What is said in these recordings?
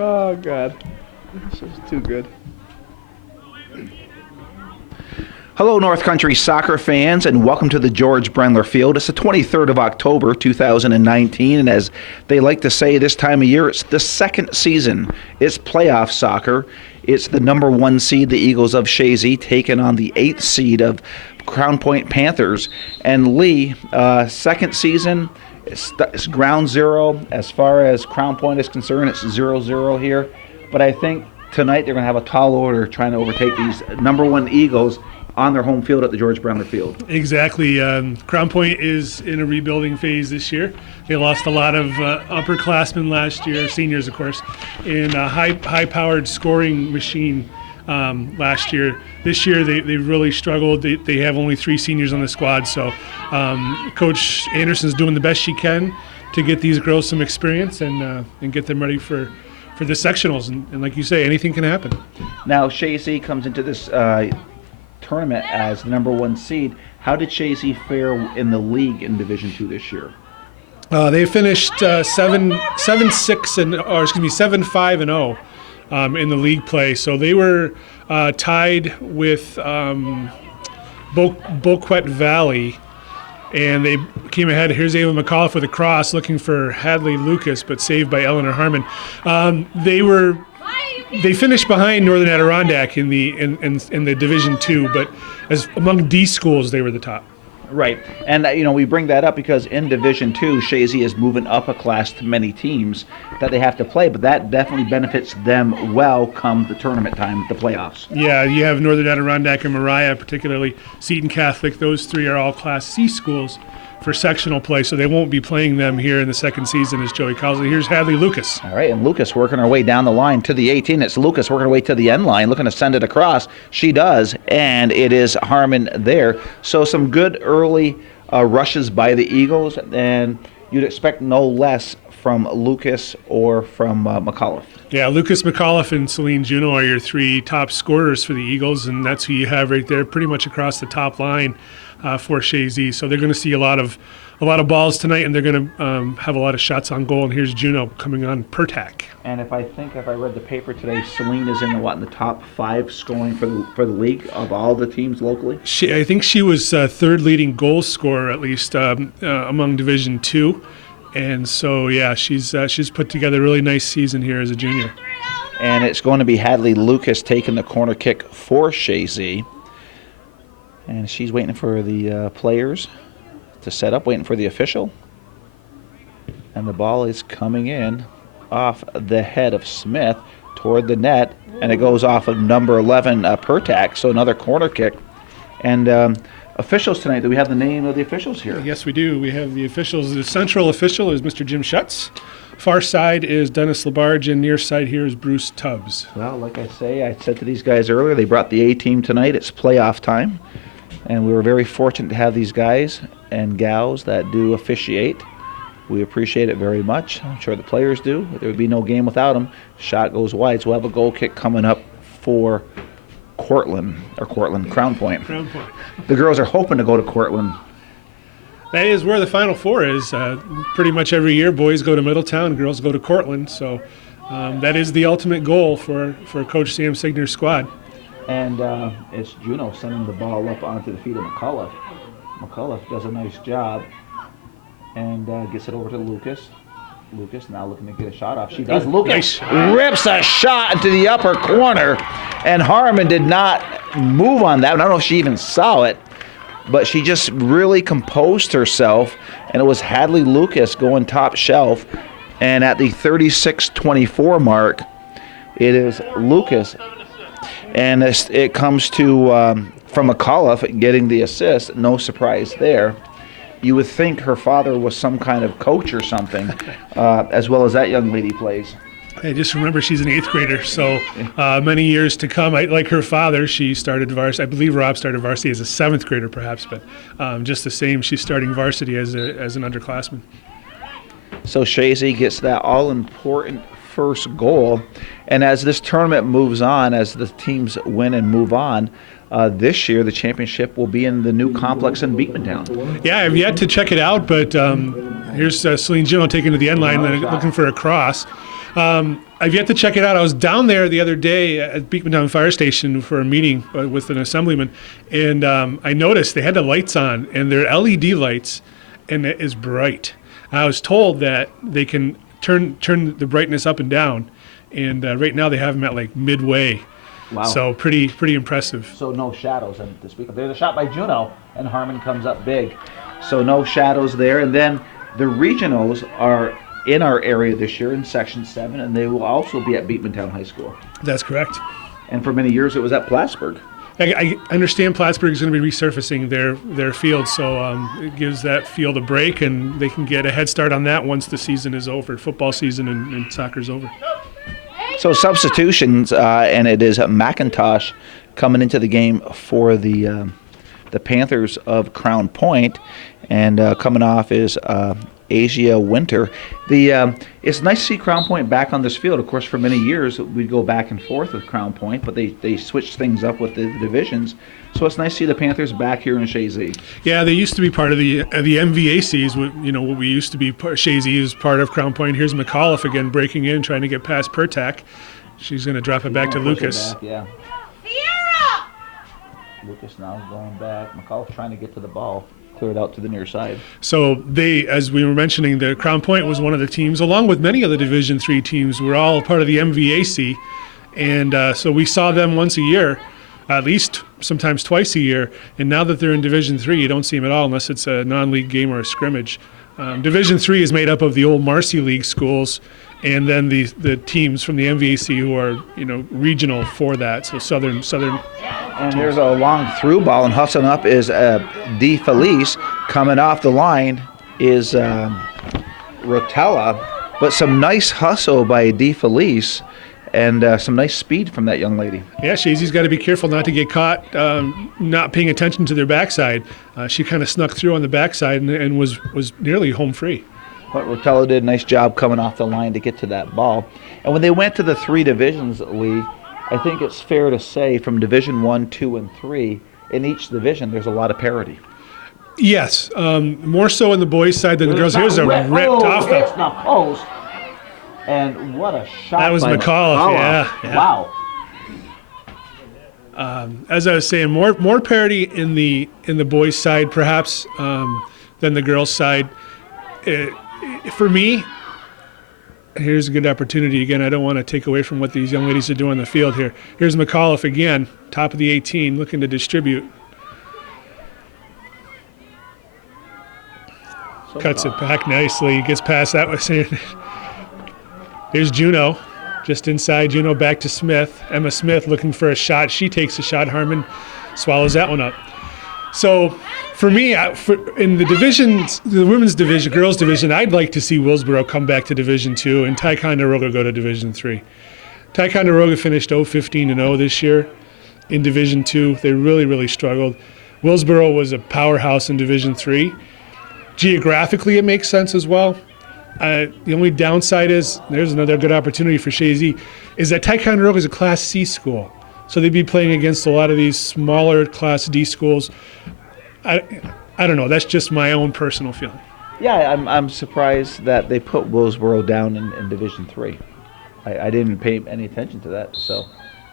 Oh, God. This is too good. Hello, North Country soccer fans, and welcome to the George Brendler Field. It's the 23rd of October, 2019, and as they like to say this time of year, it's the second season. It's playoff soccer. It's the number 1 seed, the Eagles of Chazy, taking on the 8th seed of Crown Point Panthers. And Lee, second season, it's ground zero. As far as Crown Point is concerned, it's 0-0 here. But I think tonight they're going to have a tall order trying to overtake these number 1 Eagles on their home field at the George Brendler Field. Exactly. Crown Point is in a rebuilding phase this year. They lost a lot of upperclassmen last year, seniors of course, in a high-powered scoring machine last year. This year they really struggled. They have only 3 seniors on the squad, so Coach Anderson's doing the best she can to get these girls some experience and get them ready for the sectionals. And like you say, anything can happen. Now Chazy comes into this tournament as the number 1 seed. How did Chazy fare in the league in Division II this year? They finished 7-5-0 in the league play. So they were tied with Boquet Valley, and they came ahead. Here's Ava McAuliffe with a cross, looking for Hadley Lucas, but saved by Eleanor Harmon. They finished behind Northern Adirondack in the Division II, but as among D schools, they were the top. Right, and we bring that up because in Division II, Chazy is moving up a class to many teams that they have to play, but that definitely benefits them well come the tournament time, the playoffs. Yeah, you have Northern Adirondack and Mariah, particularly Seton Catholic. Those 3 are all Class C schools for sectional play, so they won't be playing them here in the second season, as Joey calls it. Here's Hadley Lucas. All right, and Lucas working her way down the line to the 18. It's Lucas working her way to the end line, looking to send it across. She does, and it is Harmon there. So some good early rushes by the Eagles, and you'd expect no less from Lucas or from McAuliffe. Yeah, Lucas, McAuliffe, and Celine Juno are your 3 top scorers for the Eagles, and that's who you have right there pretty much across the top line for Chazy. So they're going to see a lot of balls tonight, and they're going to have a lot of shots on goal. And here's Juno coming on per tack. And if I read the paper today, Celine is in the top 5 scoring for the league of all the teams locally. I think she was 3rd leading goal scorer at least among Division II. And so, yeah, she's put together a really nice season here as a junior. And it's going to be Hadley Lucas taking the corner kick for Chazy. And she's waiting for the players to set up, waiting for the official. And the ball is coming in off the head of Smith toward the net. And it goes off of number 11, Pertak, so another corner kick. And officials tonight, do we have the name of the officials here? Yes, we do. We have the officials. The central official is Mr. Jim Schutz. Far side is Dennis Labarge, and near side here is Bruce Tubbs. Well, like I said to these guys earlier, they brought the A-team tonight. It's playoff time, and we were very fortunate to have these guys and gals that do officiate. We appreciate it very much. I'm sure the players do. There would be no game without them. Shot goes wide, so we'll have a goal kick coming up for Crown Point. Crown Point. The girls are hoping to go to Cortland. That is where the Final Four is. Pretty much every year, boys go to Middletown, girls go to Cortland. So that is the ultimate goal for Coach Sam Signer's squad. And it's Juno sending the ball up onto the feet of McAuliffe. McAuliffe does a nice job and gets it over to Lucas. Lucas now looking to get a shot off. She does. Lucas rips a shot into the upper corner, and Harmon did not move on that. I don't know if she even saw it, but she just really composed herself, and it was Hadley Lucas going top shelf. And at the 36-24 mark, it is Lucas. And it comes to from McAuliffe getting the assist. No surprise there. You would think her father was some kind of coach or something, as well as that young lady plays. Hey, just remember she's an 8th grader, so many years to come. Like her father, she started varsity. I believe Rob started varsity as a 7th grader, perhaps, but just the same, she's starting varsity as an underclassman. So Chazy gets that all-important first goal, and as this tournament moves on, as the teams win and move on, this year the championship will be in the new complex in Beekmantown. Yeah, I've yet to check it out, but here's Celine Juno taking to the end line, looking for a cross. I've yet to check it out. I was down there the other day at Beekmantown Fire Station for a meeting with an assemblyman, and I noticed they had the lights on, and they're LED lights, and it is bright. I was told that they can turn the brightness up and down, and right now they have them at like midway. Wow. So pretty impressive. So no shadows to speak of. There's a shot by Juneau, and Harmon comes up big. So no shadows there. And then the regionals are in our area this year in Section 7, and they will also be at Beekmantown High School. That's correct. And for many years it was at Plattsburgh. I understand Plattsburgh is going to be resurfacing their field, so it gives that field a break, and they can get a head start on that once the season is over, football season and soccer's over. So substitutions, and it is McIntosh coming into the game for the Panthers of Crown Point, and coming off is Asia Winter. It's nice to see Crown Point back on this field. Of course, for many years we'd go back and forth with Crown Point, but they switched things up with the divisions. So it's nice to see the Panthers back here in Chazy. Yeah, they used to be part of the MVACs. What we used to be. Chazy is part of Crown Point. Here's McAuliffe again breaking in, trying to get past Pertak. She's going to drop it back to Lucas. Yeah. Lucas now going back. McAuliffe trying to get to the ball. Clear it out to the near side. So they, as we were mentioning, the Crown Point was one of the teams, along with many of the Division III teams, were all part of the MVAC, and so we saw them once a year, at least sometimes twice a year. And now that they're in Division III, you don't see them at all unless it's a non-league game or a scrimmage. Division III is made up of the old Marcy League schools, and then the teams from the MVAC who are regional for that. So southern. And there's a long through ball, and hustling up is De Felice. Coming off the line is Rotella, but some nice hustle by De Felice, and some nice speed from that young lady. Yeah, Chazy's got to be careful not to get caught not paying attention to their backside. She kind of snuck through on the backside and was nearly home free. But Rotella did a nice job coming off the line to get to that ball. And when they went to the three divisions, Lee, I think it's fair to say from Division 1, 2, and 3, in each division there's a lot of parity. Yes, more so on the boys' side than the girls. Here's a ripped off hits the post. And what a shot. That was by McAuliffe, yeah. Wow. As I was saying, more parity in the boys' side perhaps than the girls' side. For me, here's a good opportunity again. I don't want to take away from what these young ladies are doing on the field here. Here's McAuliffe again, top of the 18, looking to distribute. Cuts it back nicely, gets past that. Here's Juneau, just inside. Juneau back to Smith. Emma Smith looking for a shot. She takes a shot. Harmon swallows that one up. So for me, in the divisions, the women's division, girls division, I'd like to see Willsboro come back to Division II and Ticonderoga go to Division III. Ticonderoga finished 0-15-0 this year in Division II. They really struggled. Willsboro was a powerhouse in Division III. Geographically, it makes sense as well. The only downside is, there's another good opportunity for Chazy, is that Ticonderoga is a Class C school. So they'd be playing against a lot of these smaller Class D schools. I don't know. That's just my own personal feeling. Yeah, I'm surprised that they put Willsboro down in Division III. I didn't pay any attention to that, so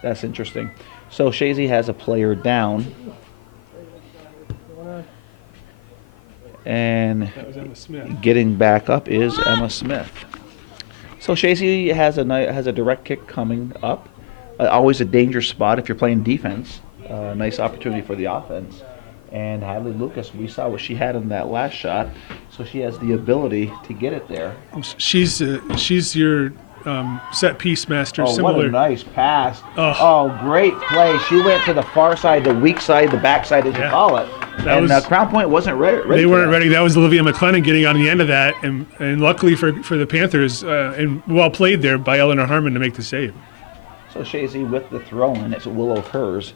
that's interesting. So Chazy has a player down. And getting back up is Emma Smith. So Chazy has a direct kick coming up. Always a dangerous spot if you're playing defense. Nice opportunity for the offense. And Hadley Lucas, we saw what she had in that last shot, so she has the ability to get it there. She's your set piece master. Oh, similar. What a nice pass. Oh, great play. She went to the far side, the weak side, the back side, as you call it. And Crown Point wasn't ready. They weren't ready. That was Olivia McLennan getting on the end of that, and luckily for the Panthers, and well played there by Eleanor Harmon to make the save. So Chazy with the throw in, it's Willow Hers.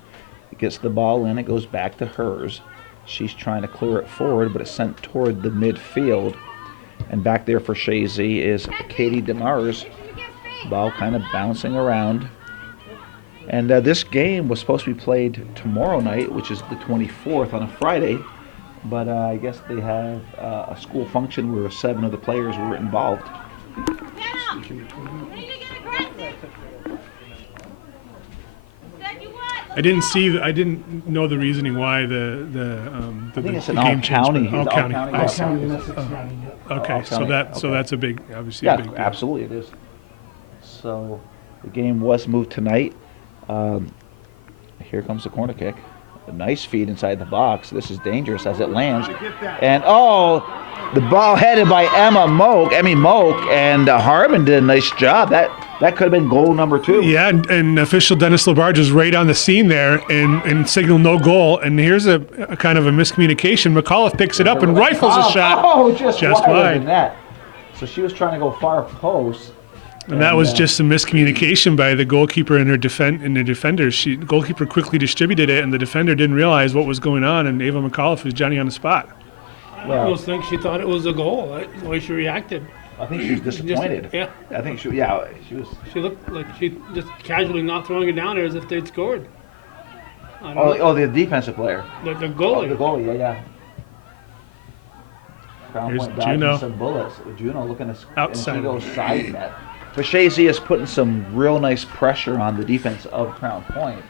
It gets the ball in, it goes back to Hers. She's trying to clear it forward, but it's sent toward the midfield. And back there for Chazy is Katie DeMars. Ball kind of bouncing around. And this game was supposed to be played tomorrow night, which is the 24th on a Friday. But I guess they have a school function where 7 of the players were involved. I didn't know the reasoning why I think it's the an game changed. all-county. All county. All county. Okay, All so county, that's okay. a big, obviously a Yeah, big deal. absolutely it is. So the game was moved tonight. Here comes the corner kick. A nice feed inside the box. This is dangerous as it lands. And the ball headed by Emmy Moak, and Harmon did a nice job. That could have been goal number 2. Yeah, and official Dennis Labarge was right on the scene there and signaled no goal. And here's a kind of a miscommunication. McAuliffe picks it up and rifles a shot. Oh, just wider wide. than that. So she was trying to go far post. And that was just some miscommunication by the goalkeeper and her defenders. The goalkeeper quickly distributed it, and the defender didn't realize what was going on. And Ava McAuliffe was Johnny on the spot. I almost think she thought it was a goal. The way she reacted. I think she was disappointed. Yeah. I think she was. She looked like she just casually not throwing it down there as if they'd scored. I don't know. Oh, the defensive player. The Oh, goalie. the goalie, yeah. Crown Here's Point dodging Juno. some bullets. Juno looking to Outside. and she goes side net. But Chazy is putting some real nice pressure on the defense of Crown Point,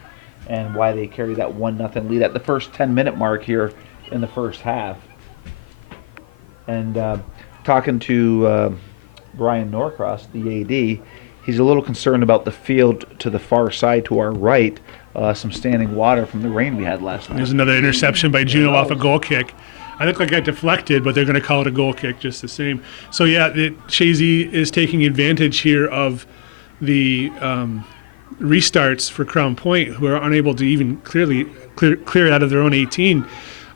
and why they carry that 1-0 lead at the first 10-minute mark here in the first half. And talking to Brian Norcross, the AD, he's a little concerned about the field to the far side to our right. Some standing water from the rain we had last night. There's another interception by Juno off a goal kick. I look like I deflected, but they're going to call it a goal kick just the same. So yeah, Chazy is taking advantage here of the restarts for Crown Point, who are unable to even clear it out of their own 18.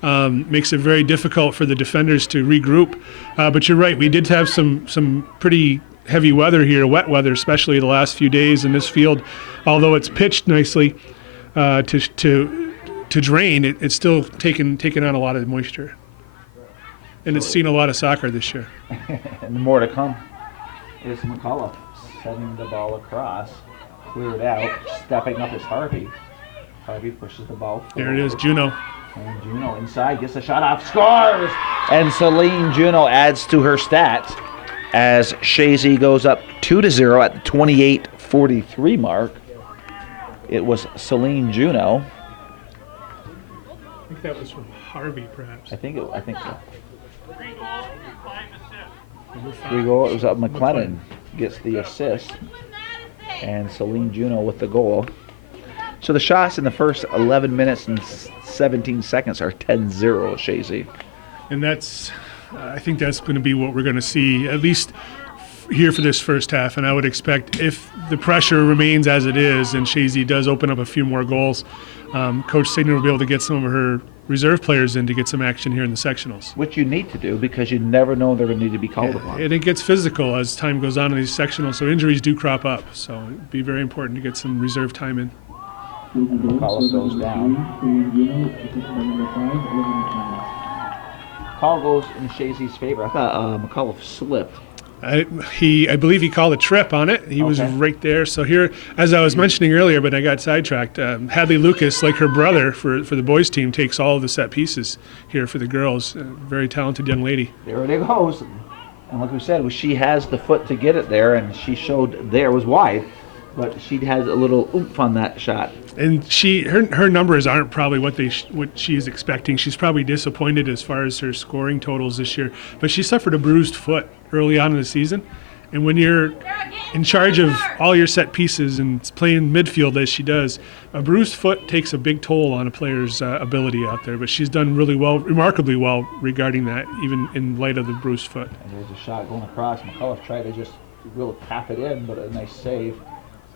Makes it very difficult for the defenders to regroup. But you're right, we did have some pretty heavy weather here, wet weather, especially the last few days in this field. Although it's pitched nicely to drain, it's still taken on a lot of moisture. And it's seen a lot of soccer this year. And more to come is McCullough sending the ball across, cleared out, stepping up is Harvey. Harvey pushes the ball forward. There it is, Juno. And Juno inside gets a shot off, scores! And Celine Juno adds to her stats as Chazy goes up 2-0 at the 28:43 mark. It was Celine Juno. I think that was from Harvey, perhaps. I think so. Number 5. 3 goal. It was up McLennan gets the assist, and Celine Juno with the goal. So the shots in the first 11 minutes and 17 seconds are 10-0 Chazy. And I think that's going to be what we're going to see, at least here for this first half. And I would expect if the pressure remains as it is and Chazy does open up a few more goals, Coach Signer will be able to get some of her reserve players in to get some action here in the sectionals. Which you need to do because you never know they're going to need to be called upon. And it gets physical as time goes on in these sectionals, so injuries do crop up. So it'd be very important to get some reserve time in. McCullough goes down. Call goes in Chazy's favor. I thought McCullough slipped. I believe he called a trip on it. He was right there. So here, as I was mentioning earlier, but I got sidetracked, Hadley Lucas, like her brother for the boys team, takes all of the set pieces here for the girls. Very talented young lady. There it goes. And like we said, she has the foot to get it there, and she showed there was wide, but she has a little oomph on that shot. And her numbers aren't probably what she is expecting. She's probably disappointed as far as her scoring totals this year. But she suffered a bruised foot early on in the season. And when you're in charge of all your set pieces and playing midfield as she does, a bruised foot takes a big toll on a player's ability out there. But she's done really well, remarkably well regarding that, even in light of the bruised foot. And there's a shot going across. McCullough tried to just really tap it in, but a nice save.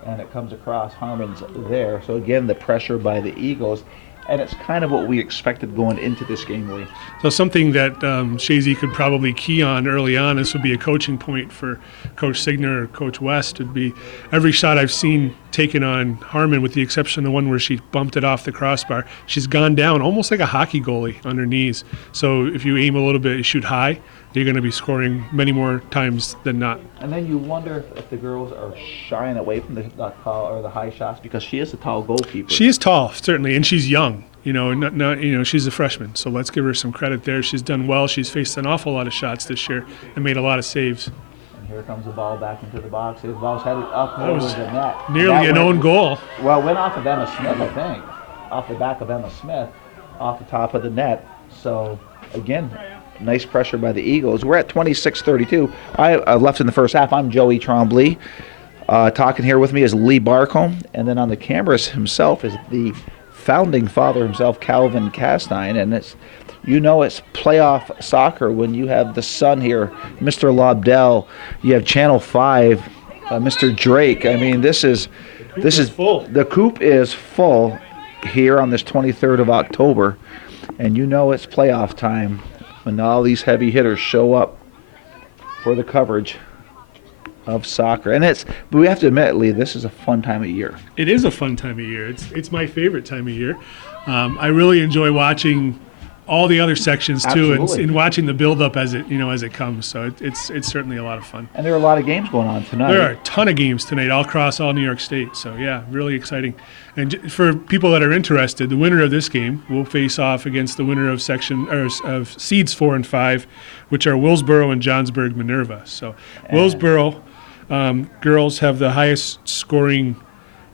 And it comes across. Harmon's there. So again, the pressure by the Eagles. And it's kind of what we expected going into this game, Lee. So something that Chazy could probably key on early on, this would be a coaching point for Coach Signer or Coach West, would be every shot I've seen taken on Harmon, with the exception of the one where she bumped it off the crossbar, she's gone down almost like a hockey goalie on her knees. So if you aim a little bit, you shoot high, you're going to be scoring many more times than not. And then you wonder if the girls are shying away from the tall or the high shots because she is a tall goalkeeper. She is tall, certainly, and she's young. She's a freshman, so let's give her some credit there. She's done well. She's faced an awful lot of shots this year and made a lot of saves. And here comes the ball back into the box. The ball's headed up over the net. Nearly an own goal. Well, it went off of Emma Smith, I think. off the back of Emma Smith, off the top of the net. So again, nice pressure by the Eagles. We're at 26-32. I left in the first half. I'm Joey Trombley. Talking here with me is Lee Barcombe, and then on the cameras himself is the founding father himself, Calvin Castine, and it's playoff soccer when you have the son here, Mr. Lobdell. You have Channel 5, Mr. Drake. I mean, this is full. The coop is full here on this 23rd of October, and it's playoff time when all these heavy hitters show up for the coverage of soccer. But we have to admit, Lee, this is a fun time of year. It is a fun time of year. It's my favorite time of year. I really enjoy watching all the other sections too, and watching the build-up as it comes. So it's certainly a lot of fun. And there are a lot of games going on tonight. There are a ton of games tonight, all across all New York State. So yeah, really exciting. And for people that are interested, the winner of this game will face off against the winner of of seeds 4 and 5, which are Willsboro and Johnsburg Minerva. So Willsboro girls have the highest scoring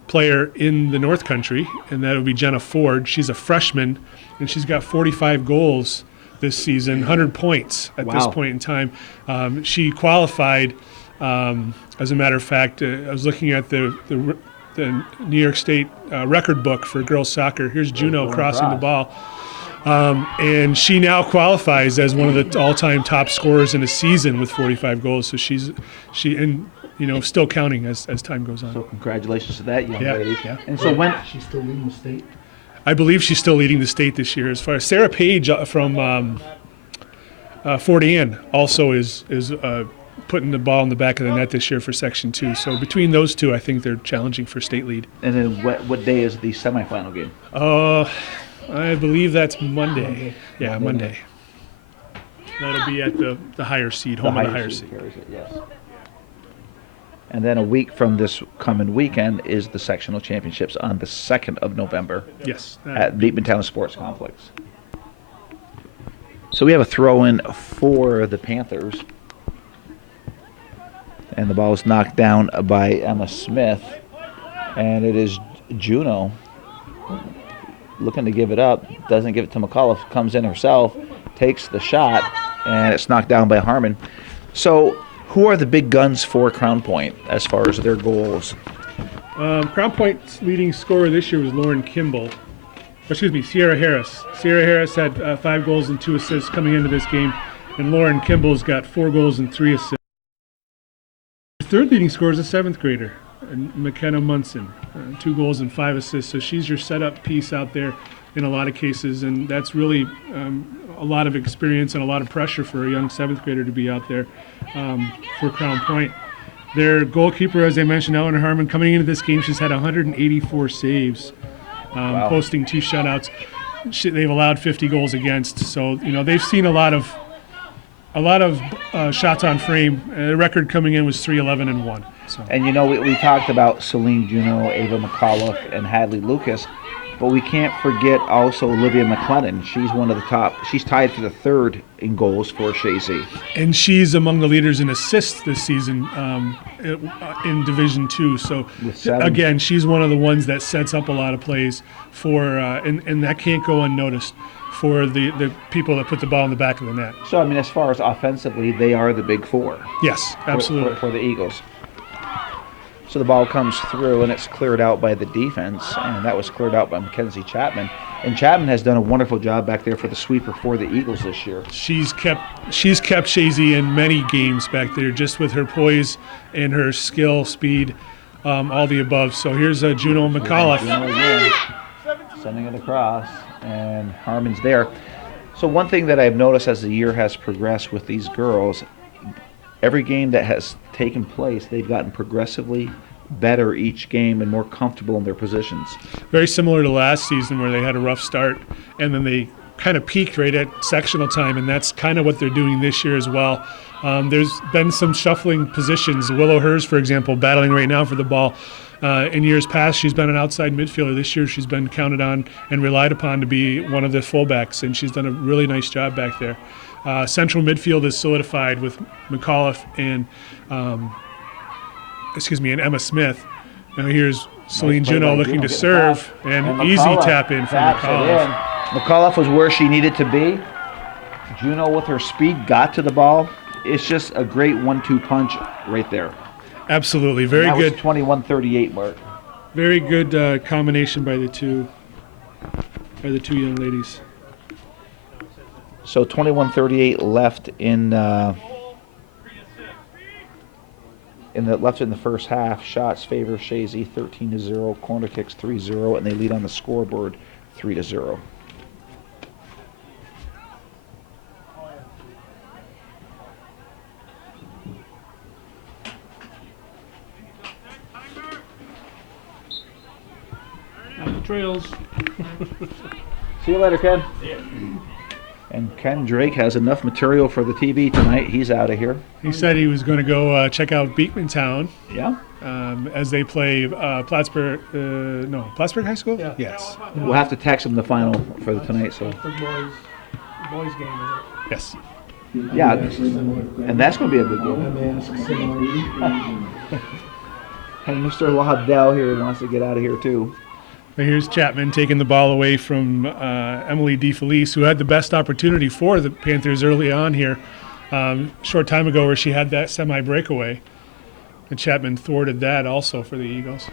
player in the North Country, and that would be Jenna Ford. She's a freshman, and she's got 45 goals this season, 100 points at this point in time. She qualified, as a matter of fact. I was looking at the New York State record book for girls soccer. Here's Juno crossing the ball. And she now qualifies as one of the all-time top scorers in a season with 45 goals. So she's still counting as time goes on. So congratulations to that young lady. Yeah. And so when She's still leading the state. I believe she's still leading the state this year. As far as Sarah Page from Fort Ann also is putting the ball in the back of the net this year for Section 2. So between those two, I think they're challenging for state lead. And then what day is the semifinal game? I believe that's Monday. Yeah, Monday. That'll be at the higher seed, home of the higher seed. Carries it, yes. And then a week from this coming weekend is the sectional championships on the 2nd of November. Yes. At Beekman Sports Complex. So we have a throw-in for the Panthers. And the ball is knocked down by Emma Smith. And it is Juno looking to give it up. Doesn't give it to McAuliffe. Comes in herself. Takes the shot. And it's knocked down by Harmon. So who are the big guns for Crown Point as far as their goals? Crown Point's leading scorer this year was Lauren Kimball. Sierra Harris. Sierra Harris had 5 goals and 2 assists coming into this game, and Lauren Kimball's got 4 goals and 3 assists. The third leading scorer is a 7th grader, McKenna Munson, 2 goals and 5 assists. So she's your setup piece out there in a lot of cases, and that's really a lot of experience and a lot of pressure for a young 7th grader to be out there for Crown Point. Their goalkeeper, as I mentioned, Eleanor Harmon, coming into this game, she's had 184 saves, posting 2 shutouts. They've allowed 50 goals against, so they've seen a lot of shots on frame. The record coming in was 3-11-1. So. And we talked about Celine Juno, Ava McAuliffe, and Hadley Lucas. But we can't forget also Olivia McLennan. She's one of the top. She's tied for the 3rd in goals for Chazy. And she's among the leaders in assists this season in Division 2. So, again, she's one of the ones that sets up a lot of plays for, and that can't go unnoticed for the people that put the ball in the back of the net. So, as far as offensively, they are the big 4. Yes, absolutely. For the Eagles. So the ball comes through, and it's cleared out by the defense, and that was cleared out by Mackenzie Chapman. And Chapman has done a wonderful job back there for the sweeper for the Eagles this year. She's kept Chazy in many games back there, just with her poise and her skill, speed, all the above. So here's Juno McAuliffe. Juno again, sending it across, and Harmon's there. So one thing that I've noticed as the year has progressed with these girls, every game that has taken place, they've gotten progressively better each game and more comfortable in their positions. Very similar to last season where they had a rough start and then they kind of peaked right at sectional time, and that's kind of what they're doing this year as well. There's been some shuffling positions. Willow Hers, for example, battling right now for the ball. In years past, she's been an outside midfielder. This year, she's been counted on and relied upon to be one of the fullbacks, and she's done a really nice job back there. Central midfield is solidified with McAuliffe and and Emma Smith. Now here's Celine play Juno by looking Juno, to getting serve, the pass. and easy McCullough tap in from taps it McCullough. in. McCullough was where she needed to be. Juno with her speed got to the ball. It's just a great 1-2 punch right there. Absolutely, very that good. was 21-38 mark. Very good combination by the two young ladies. So 21-38 left in the first half. Shots favor Chazy 13-0. Corner kicks 3-0, and they lead on the scoreboard 3-0. Trails. See you later, Ken. Yeah. And Ken Drake has enough material for the TV tonight. He's out of here. He said he was going to go check out Beekmantown. Yeah. As they play Plattsburgh High School? Yeah. Yes. We'll have to text him the final for the tonight. So. The boys game, is it? Yes. Yeah. And that's going to be a good game. And Mr. Laudell here wants to get out of here too. Here's Chapman taking the ball away from Emily DeFelice, who had the best opportunity for the Panthers early on here, short time ago, where she had that semi-breakaway. And Chapman thwarted that also for the Eagles.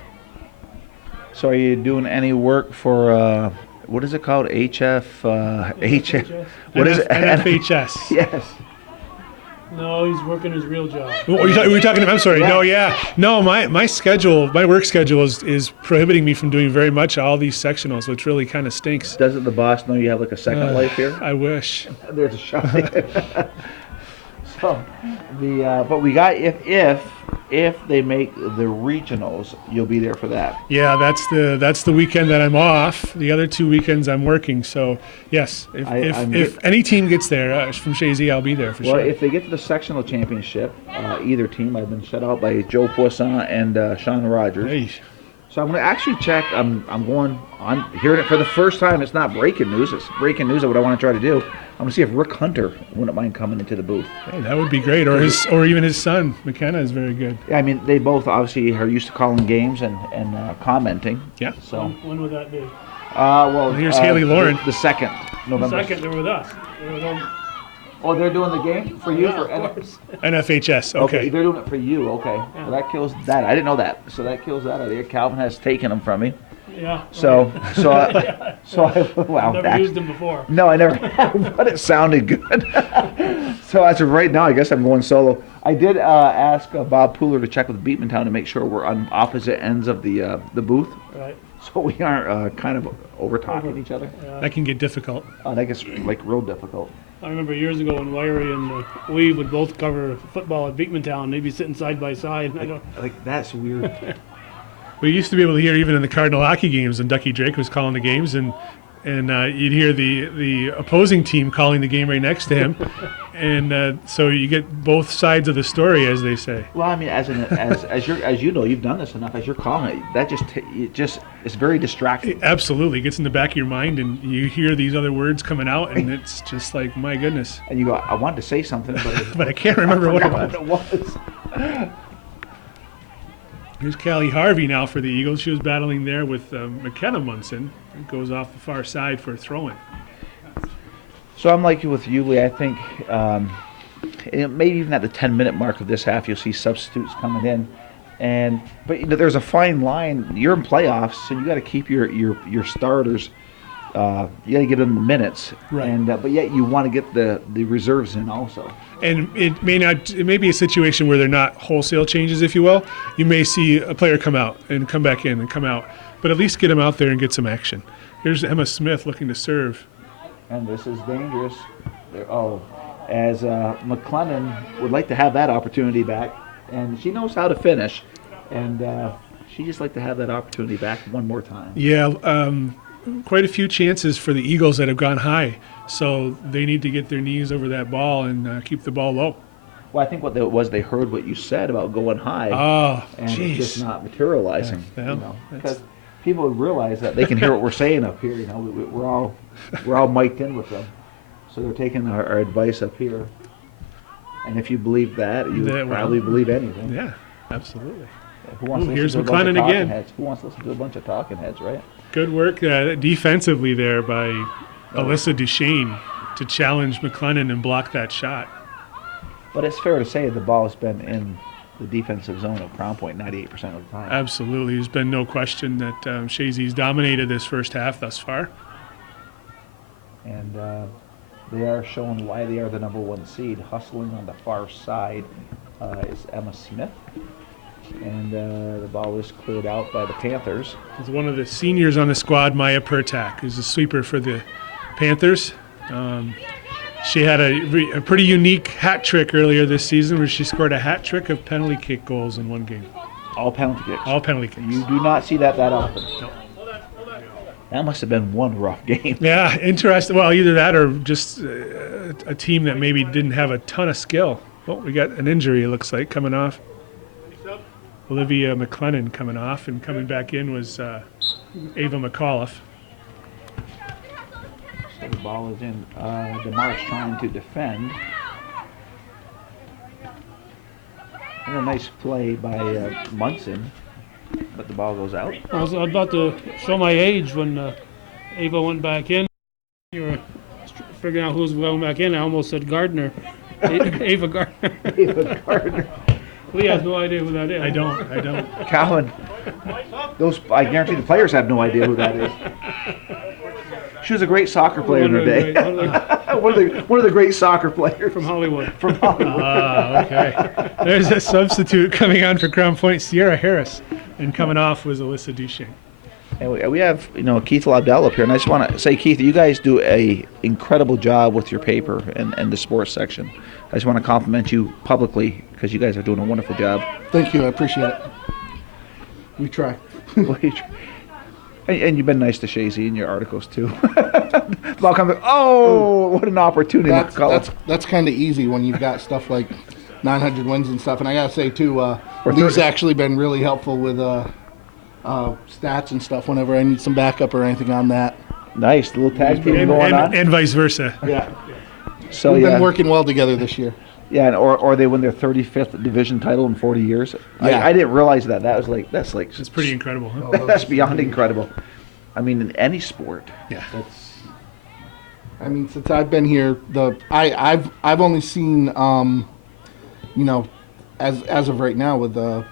So are you doing any work for, what is it called? HF? What is it? NFHS. Yes. No, he's working his real job. Were you talking about? I'm sorry. Yeah. No, yeah. No, my work schedule is prohibiting me from doing very much all these sectionals, which really kind of stinks. Doesn't the boss know you have like a second life here? I wish. There's a shot. So but we got if they make the regionals, you'll be there for that. Yeah, that's the weekend that I'm off. The other 2 weekends I'm working. So yes, if any team gets there from Chazy, I'll be there for sure. Well, if they get to the sectional championship, either team, I've been shut out by Joe Poisson and Sean Rogers. Hey. So I'm going to actually check. I'm hearing it for the first time. It's not breaking news. It's breaking news of what I want to try to do. I'm going to see if Rick Hunter wouldn't mind coming into the booth. Hey, that would be great. Or even his son, McKenna, is very good. Yeah, I mean, they both obviously are used to calling games and commenting. Yeah. So. When would that be? Well, here's Haley Lauren. The 2nd, November. The 2nd, they're with us. Oh, they're doing the game for you? Yeah, for of course. NFHS. Okay, Okay. they're doing it for you. Okay, Yeah. well, that kills that. I didn't know that. So that kills that idea. Calvin has taken them from me. Yeah. So wow. Never used them before. No, I never have, but it sounded good. So as of right now, I guess I'm going solo. I did ask Bob Pooler to check with Beekmantown to make sure we're on opposite ends of the booth, Right. so we aren't kind of over talking each other. Yeah. That can get difficult. That gets like real difficult. I remember years ago when Wiry and Weave would both cover football at Beekmantown. They'd be sitting side by side. And I don't. Like that's weird. We used to be able to hear even in the Cardinal hockey games, and Ducky Drake was calling the games, and you'd hear the opposing team calling the game right next to him, and so you get both sides of the story, as they say. Well, I mean, as you know, you've done this enough. As you're calling it, that it's very distracting. It absolutely gets in the back of your mind, and you hear these other words coming out, and it's just like, my goodness. And you go, I wanted to say something, but I can't remember what forgot it was. what it was. Here's Callie Harvey now for the Eagles. She was battling there with McKenna Munson. It goes off the far side for a throw-in. So I'm like you with Yulee. I think maybe even at the 10-minute mark of this half, you'll see substitutes coming in. But you know, there's a fine line. You're in playoffs, and you got to keep your starters. You got to give them the minutes, right? But yet you want to get the reserves in also. And it may be a situation where they're not wholesale changes, if you will. You may see a player come out and come back in and come out, but at least get them out there and get some action. Here's Emma Smith looking to serve. And this is dangerous. As McLennan would like to have that opportunity back, and she knows how to finish, and she just like to have that opportunity back one more time. Yeah, quite a few chances for the Eagles that have gone high, so they need to get their knees over that ball and keep the ball low. Well, I think what it was, they heard what you said about going high, and it's just not materializing. Yeah, because people realize that they can hear what we're saying up here. You know, we're all mic'd in with them, so they're taking our advice up here. And if you believe that, you probably believe anything. Yeah, absolutely. Who wants to listen here's to a bunch of McLennan talking again. heads? Who wants to listen to a bunch of talking heads, right? Good work defensively there by Alyssa Duchesne to challenge McLennan and block that shot. But it's fair to say the ball's been in the defensive zone of Crown Point 98% of the time. Absolutely. There's been no question that Chazy's dominated this first half thus far. And they are showing why they are the number 1 seed. Hustling on the far side is Emma Smith. And the ball is cleared out by the Panthers. It's one of the seniors on the squad, Maya Pertak, who's a sweeper for the Panthers. She had a pretty unique hat trick earlier this season where she scored a hat trick of penalty kick goals in one game. All penalty kicks. All penalty kicks. You do not see that often. No. That must have been one rough game. Yeah, interesting. Well, either that or just a team that maybe didn't have a ton of skill. Well, we got an injury, it looks like, coming off. Olivia McLennan coming off, and coming back in was Ava McAuliffe. So the ball is in. DeMar's trying to defend. And a nice play by Munson, but the ball goes out. I was about to show my age when Ava went back in. You were figuring out who was going back in. I almost said Gardner. Ava Gardner. Ava Gardner. Lee has no idea who that is. I don't. Cowan. I guarantee the players have no idea who that is. She was a great soccer player in her day. One of the great soccer players From Hollywood. from Hollywood. Okay. There's a substitute coming on for Crown Point, Sierra Harris, and coming off was Alyssa Duchesne. And we have, Keith Lobdell up here, and I just want to say, Keith, you guys do a incredible job with your paper and the sports section. I just want to compliment you publicly because you guys are doing a wonderful job. Thank you. I appreciate it. We try. And you've been nice to Chazy in your articles too. The ball comes. Oh, what an opportunity! That's kind of easy when you've got stuff like 900 wins and stuff. And I gotta say too, Or Lee's 30. actually been really helpful with stats and stuff whenever I need some backup or anything on that. Nice, the little tag team going on. And vice versa. Yeah. So We've been working well together this year. Yeah, and or they win their 35th division title in 40 years. Yeah. I didn't realize that. That's It's pretty incredible. Huh? that's beyond incredible. I mean, in any sport. Yeah. I mean, since I've been here, I've only seen, as of right now with the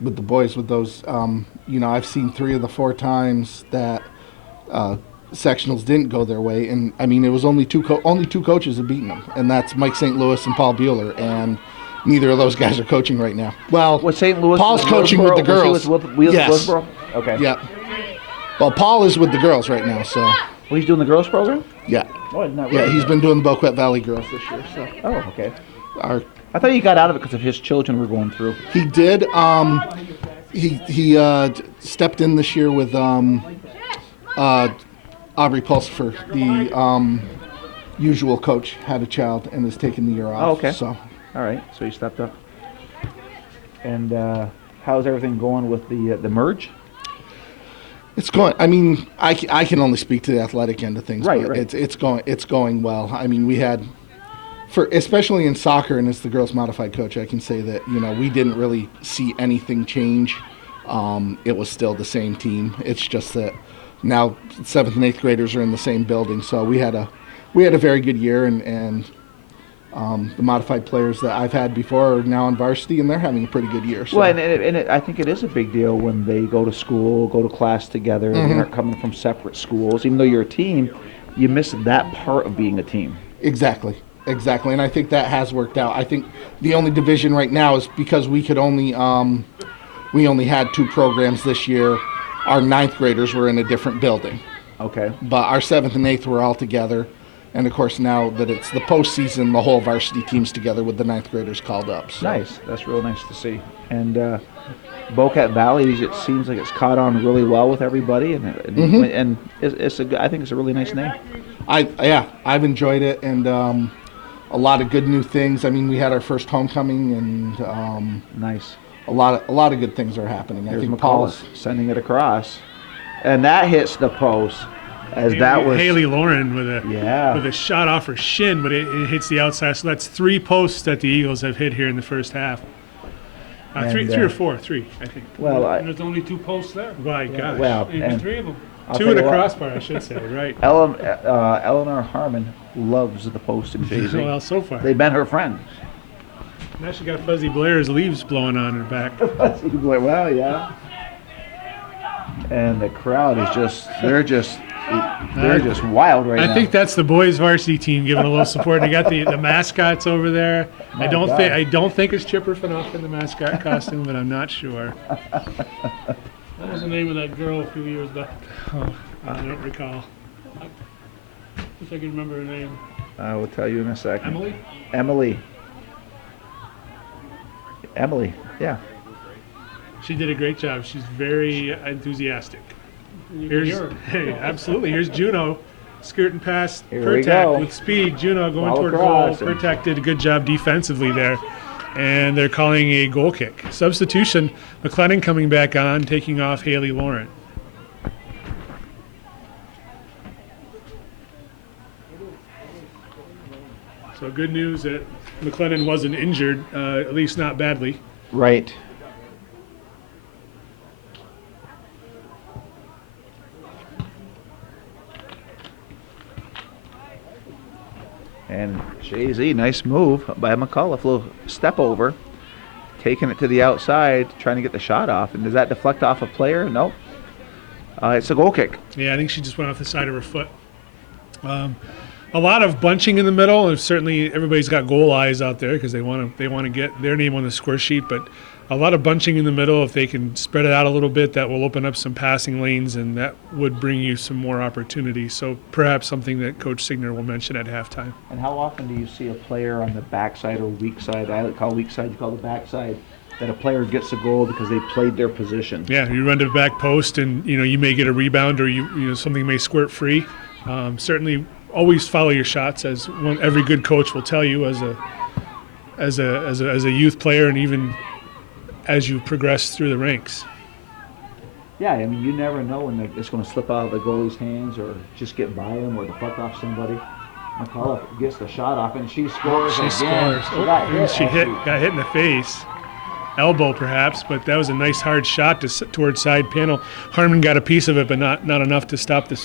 boys with those, I've seen 3 of the 4 times that sectionals didn't go their way, and I mean it was only two coaches have beaten them, and that's Mike St. Louis and Paul Bueller, and neither of those guys are coaching right now. Well, Was St. Louis? Paul's coaching with the girls. Yes. Willsboro? Okay. Yeah. Well, Paul is with the girls right now, so Well, he's doing the girls program. yeah, Oh, I did not yeah, realize he's that. been doing the Boquet Valley girls this year. So Oh, okay. I thought he got out of it because of his children were going through. He did. He stepped in this year with Aubrey Pulsifer, the usual coach, had a child and has taken the year off. Oh, okay. So All right, so he stepped up. And how's everything going with the merge? it's going. I mean, I can only speak to the athletic end of things. Right, but right. It's going well. I mean, we had. Especially in soccer, and as the girls modified coach, I can say that we didn't really see anything change. It was still the same team. It's just that now 7th and 8th graders are in the same building. So we had a very good year, and the modified players that I've had before are now on varsity, and they're having a pretty good year. So. Well, I think it is a big deal when they go to school, go to class together. They aren't coming from separate schools. Even though you're a team, you miss that part of being a team. Exactly, and I think that has worked out. I think the only division right now is because we only had 2 programs this year. Our 9th graders were in a different building, Okay. but our 7th and 8th were all together. And of course, now that it's the postseason, the whole varsity team's together with the 9th graders called up. So. Nice. That's real nice to see. And Bocat Valley, it seems like it's caught on really well with everybody, and I think it's a really nice name. I've enjoyed it, and a lot of good new things. I mean, we had our first homecoming, and Nice. a lot of good things are happening. Here's I think McCullough sending it across, and that hits the post. As that was Haley Lauren with a shot off her shin, but it hits the outside. So that's 3 posts that the Eagles have hit here in the first half. Three And, or four, three, I think. Well, And there's only 2 posts there. My gosh. well, Even and 3 of them. I'll Two tell and you a what, crossbar, I should say, right. Eleanor Harmon loves the post in Chazy. Well, so far. They've been her friend. Now she got Fuzzy Blair's leaves blowing on her back. Well, yeah. And the crowd is just—they're just wild right now. I think that's the boys varsity team giving a little support. They got the mascots over there. My I don't God. think it's Chipper Fanoff in the mascot costume, but I'm not sure. What was the name of that girl a few years back? Oh, I don't recall. If I can remember her name. I will tell you in a second. Emily? Emily, yeah. She did a great job. She's very enthusiastic. You can hear her. Hey, absolutely. Here's Juno skirting past Here we Pertek go. with speed. Juno going Ball toward across goal. and- Pertek did a good job defensively there. And they're calling a goal kick. Substitution, McLennan coming back on, taking off Haley Lauren. So good news that McLennan wasn't injured, at least not badly. Right. And Chazy, nice move by McAuliffe. Little step over, taking it to the outside, trying to get the shot off. And does that deflect off a player? Nope. It's a goal kick. Yeah, I think she just went off the side of her foot. A lot of bunching in the middle, and certainly everybody's got goal eyes out there because they want to get their name on the score sheet. But a lot of bunching in the middle. If they can spread it out a little bit, that will open up some passing lanes, and that would bring you some more opportunity. So perhaps something that Coach Signer will mention at halftime. And how often do you see a player on the backside or weak side? I call weak side, you call the backside. That a player gets a goal because they played their position. Yeah, you run to the back post, and you may get a rebound, or something may squirt free. Certainly, always follow your shots, as every good coach will tell you as a youth player, and even as you progress through the ranks. Yeah, I mean, you never know when it's going to slip out of the goalie's hands or just get by him or deflect off somebody. McAuliffe gets the shot off, and she scores She again. scores. She got hit. She got hit in the face. Elbow perhaps, but that was a nice hard shot towards side panel. Harmon got a piece of it, but not enough to stop the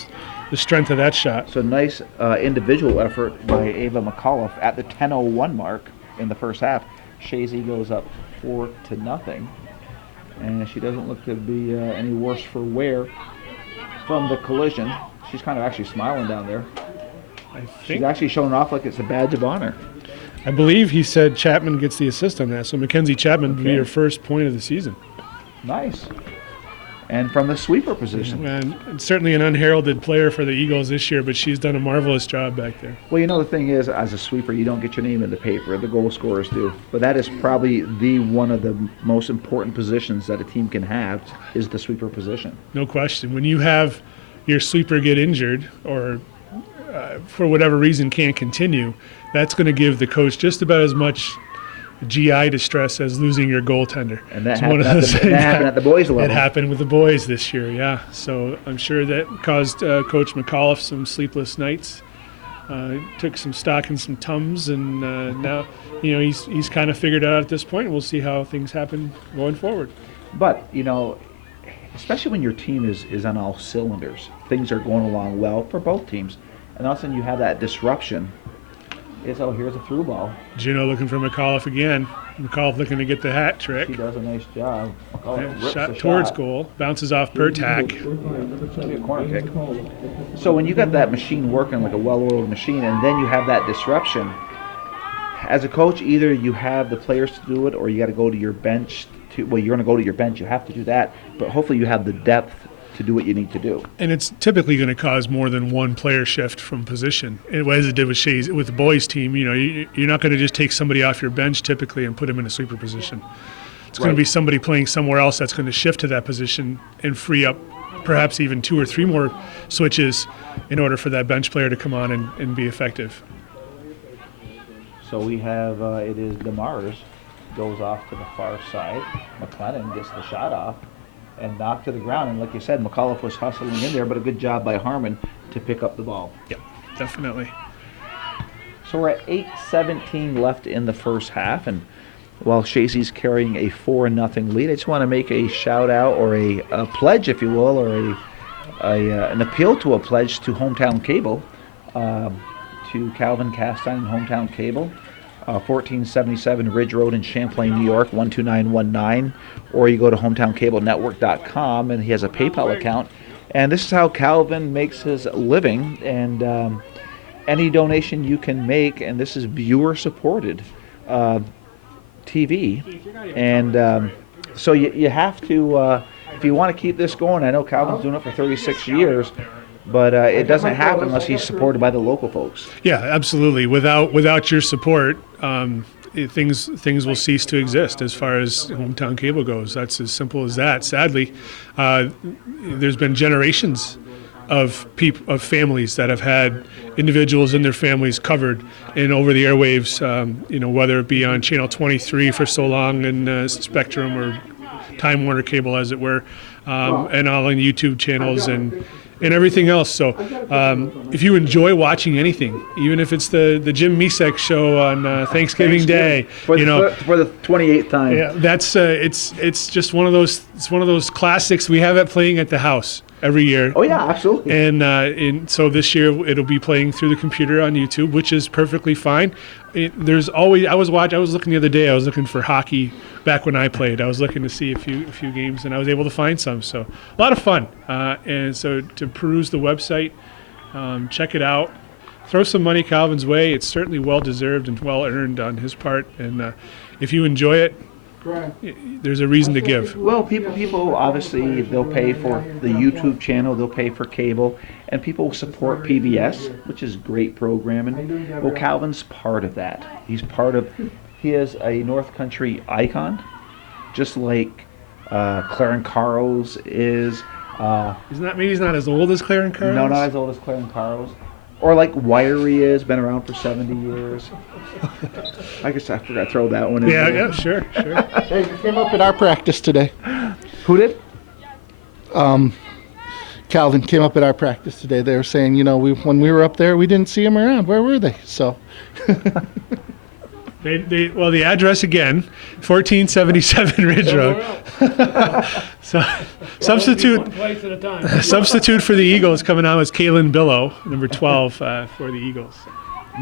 strength of that shot. So nice individual effort by Ava McAuliffe at the 10:01 mark in the first half. Chazy goes up 4-0, and she doesn't look to be any worse for wear from the collision. She's kind of actually smiling down there. She's think actually showing off like it's a badge of honor. I believe he said Chapman gets the assist on that, so Mackenzie Chapman would be Okay. her first point of the season. Nice. And from the sweeper position. And certainly an unheralded player for the Eagles this year, but she's done a marvelous job back there. Well, the thing is, as a sweeper, you don't get your name in the paper. The goal scorers do. But that is probably one of the most important positions that a team can have is the sweeper position. No question. When you have your sweeper get injured or for whatever reason can't continue, that's going to give the coach just about as much GI distress as losing your goaltender. And that It's happened, one of at those the, things that happened at the boys' level. It happened with the boys this year, yeah. So I'm sure that caused Coach McAuliffe some sleepless nights. Took some stock in some Tums, and now he's kind of figured it out at this point. We'll see how things happen going forward. But, especially when your team is on all cylinders, things are going along well for both teams. And all of a sudden you have that disruption. Here's a through ball. Juno looking for McAuliffe again. McAuliffe looking to get the hat trick. She does a nice job. Rips Shot the towards shot. goal. Bounces off Pertak. It's gonna be a corner kick. So when you got that machine working like a well-oiled machine, and then you have that disruption, as a coach, either you have the players to do it, or you got to go to your bench. You're going to go to your bench. You have to do that, but hopefully you have the depth to do what you need to do. And it's typically going to cause more than one player shift from position, as it did with Chazy, with the boys' team. You're not going to just take somebody off your bench typically and put him in a sweeper position. It's going to be somebody playing somewhere else that's going to shift to that position and free up perhaps even 2 or 3 more switches in order for that bench player to come on and be effective. So we have, it is DeMars goes off to the far side. McLennan gets the shot off and knocked to the ground. And like you said, McAuliffe was hustling in there, but a good job by Harmon to pick up the ball. Yeah, definitely. So we're at 8:17 left in the first half, and while Chazy's carrying a 4-0 lead. I just want to make a shout out or a pledge, if you will, or an appeal to a pledge to Hometown Cable, to Calvin Castine and Hometown Cable, 1477 Ridge Road in Champlain, New York, 12919, or you go to hometowncablenetwork.com, and he has a PayPal account. And this is how Calvin makes his living, and any donation you can make, and this is viewer supported TV, and so you have to, if you want to keep this going. I know Calvin's doing it for 36 years, but it doesn't happen unless he's supported by the local folks. Yeah, absolutely. Without your support, things will cease to exist as far as Hometown Cable goes. That's as simple as that. Sadly, there's been generations of families that have had individuals in their families covered in over the airwaves, whether it be on Channel 23 for so long and Spectrum or Time Warner Cable, as it were, and all on YouTube channels and everything else. So if you enjoy watching anything, even if it's the Jim Misek show on Thanksgiving Day, for the 28th time. Yeah, that's it's just one of those classics. We have it playing at the house every year. Oh yeah, absolutely. And so this year it'll be playing through the computer on YouTube, which is perfectly fine. There's always I was looking the other day. I was looking for hockey back when I played. I was looking to see a few games, and I was able to find some. So a lot of fun. And so to peruse the website, check it out. Throw some money Calvin's way. It's certainly well deserved and well earned on his part. And if you enjoy it, there's a reason to give. Well, people obviously, they'll pay for the YouTube channel, they'll pay for cable, and people support PBS, which is great programming. Well, Calvin's part of that. He is a North Country icon, just like Clarence Carl's is. Maybe he's not as old as Clarence Carl's? No, not as old as Clarence Carl's. Or like Wiry is, been around for 70 years. I guess I forgot to throw that one in. Yeah, sure. Hey, you came up at our practice today. Who did? Calvin came up at our practice today. They were saying, when we were up there, we didn't see him around. Where were they? So. Well, the address again, 1477 Ridge Road. So substitute for the Eagles coming out was Kalen Billow, number 12 for the Eagles.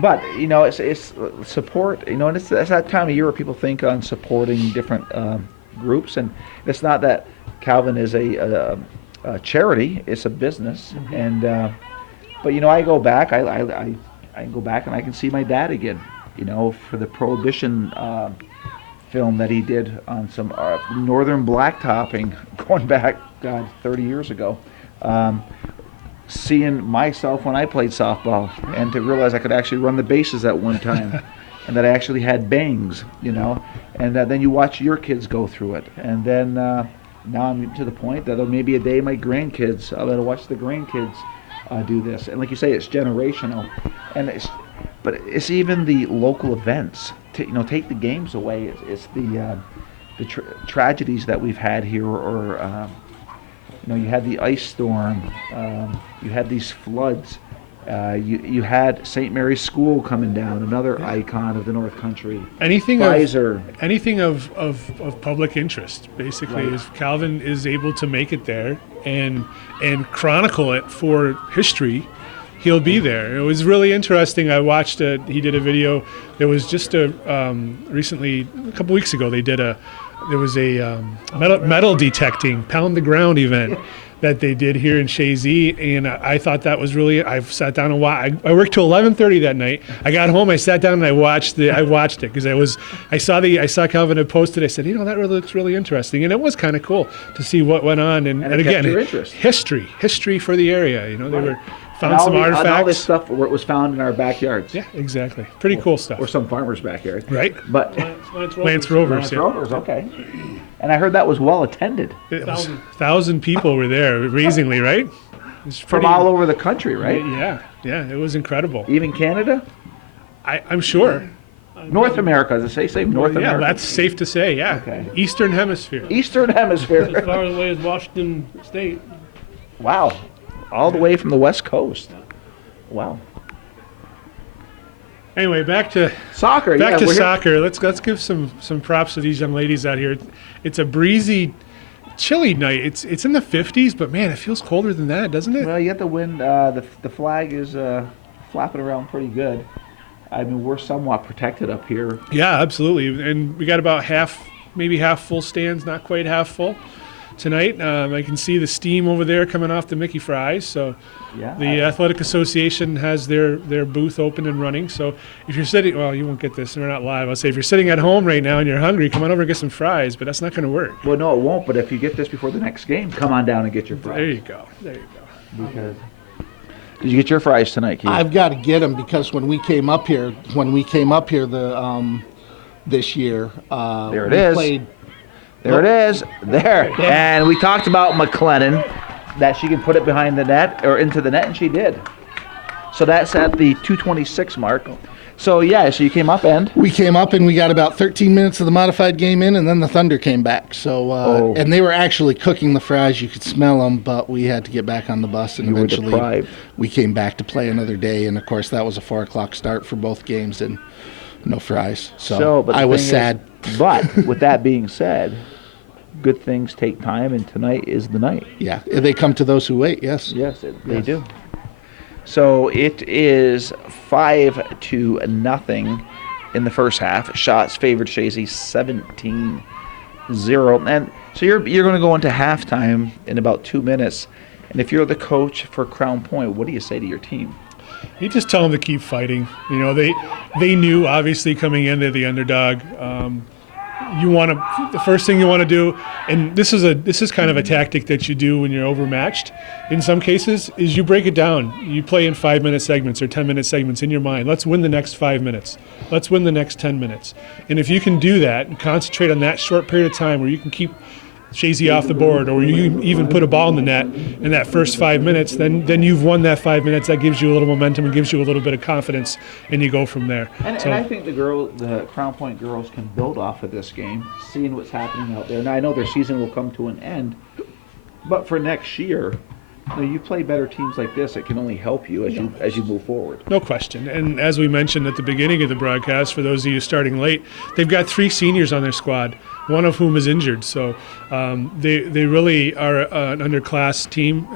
But it's support. And it's that time of year where people think on supporting different groups, and it's not that Calvin is a charity; it's a business. Mm-hmm. And but I go back. I go back and I can see my dad again. For the Prohibition film that he did on some northern blacktopping, going back, 30 years ago. Seeing myself when I played softball, and to realize I could actually run the bases at one time, and that I actually had bangs, and then you watch your kids go through it, and then now I'm to the point that maybe a day my grandkids, I'll watch the grandkids do this, and like you say, it's generational, but it's even the local events. Take the games away. It's the tragedies that we've had here, or you had the ice storm, you had these floods, you had St. Mary's School coming down, another icon of the North Country. Anything of public interest, basically, Right. is Calvin is able to make it there and chronicle it for history. He'll be there. It was really interesting. I watched he did a video. There was just recently, a couple weeks ago, there was a metal detecting, pound the ground event that they did here in Chazy, and I thought that was really. I sat down and watched. I worked till 11:30 that night. I got home, I sat down and I watched it because I saw Calvin had posted. I said, that really looks really interesting, and it was kind of cool to see what went on. And it again, kept your interest. history for the area. They were. Found And some artifacts. And all this stuff was found in our backyards. Yeah, exacther. Pretty cool stuff. Or some farmer's backyard. Right? But Lance Rovers. Lance Rovers, okay. And I heard that was well attended. 1,000 people were there, amazingly, right? From all over the country, right? Yeah, it was incredible. Even Canada? I'm sure. North America, as I say North America. Yeah, that's safe to say, yeah. Okay. Eastern Hemisphere. Eastern Hemisphere. As far away as Washington State. Wow. All the way from the West Coast. Wow. Anyway, back to Soccer. back yeah, to we're here. soccer. Let's give some props to these young ladies out here. It's a breezy, chilly night. It's in the 50s, but man, it feels colder than that, doesn't it? Well, you got the wind. The flag is flapping around pretty good. I mean, we're somewhat protected up here. Yeah, absolutely. And we got about maybe half full stands, not quite half full tonight. I can see the steam over there coming off the Mickey Fries. So Yeah. the Athletic Association has their booth open and running. So if you're sitting, well, you won't get this, and we're not live. I'll say if you're sitting at home right now and you're hungry, come on over and get some fries, but that's not going to work. Well, no, it won't. But if you get this before the next game, come on down and get your There fries. you go. There you go. Because did you get your fries tonight, Keith? I've got to get them because when we came up here, this year, There it we is. played. There it is. There. And we talked about McLennan, that she could put it behind the net or into the net, and she did. So that's at the 2:26 mark. So yeah, so you came up and We came up and we got about 13 minutes of the modified game in, and then the Thunder came back. So and they were actually cooking the fries. You could smell them, but we had to get back on the bus, and You were eventually deprived. we came back to play another day. And of course, that was a 4:00 start for both games, and no fries. So but the I was thing sad. is, but with that being said, good things take time, and tonight is the night. Yeah, they come to those who wait. Yes. Yes, they do. So it is 5-0 in the first half. Shots favored Chazy 17-0. And so you're going to go into halftime in about 2 minutes. And if you're the coach for Crown Point, what do you say to your team? You just tell them to keep fighting. You know, they knew obviously coming in they're the underdog. The first thing you want to do, and this is kind of a tactic that you do when you're overmatched. In some cases, is you break it down. You play in 5-minute segments or 10-minute segments in your mind. Let's win the next 5 minutes. Let's win the next 10 minutes. And if you can do that and concentrate on that short period of time where you can keep Chazy off the board, or you even put a ball in the net in that first 5 minutes, then you've won that 5 minutes. That gives you a little momentum and gives you a little bit of confidence, and you go from there. And I think the Crown Point girls can build off of this game, seeing what's happening out there. Now, I know their season will come to an end, but for next year, you play better teams like this, it can only help you as you move forward. No question. And as we mentioned at the beginning of the broadcast, for those of you starting late, they've got 3 seniors on their squad, one of whom is injured. So they really are an underclass team,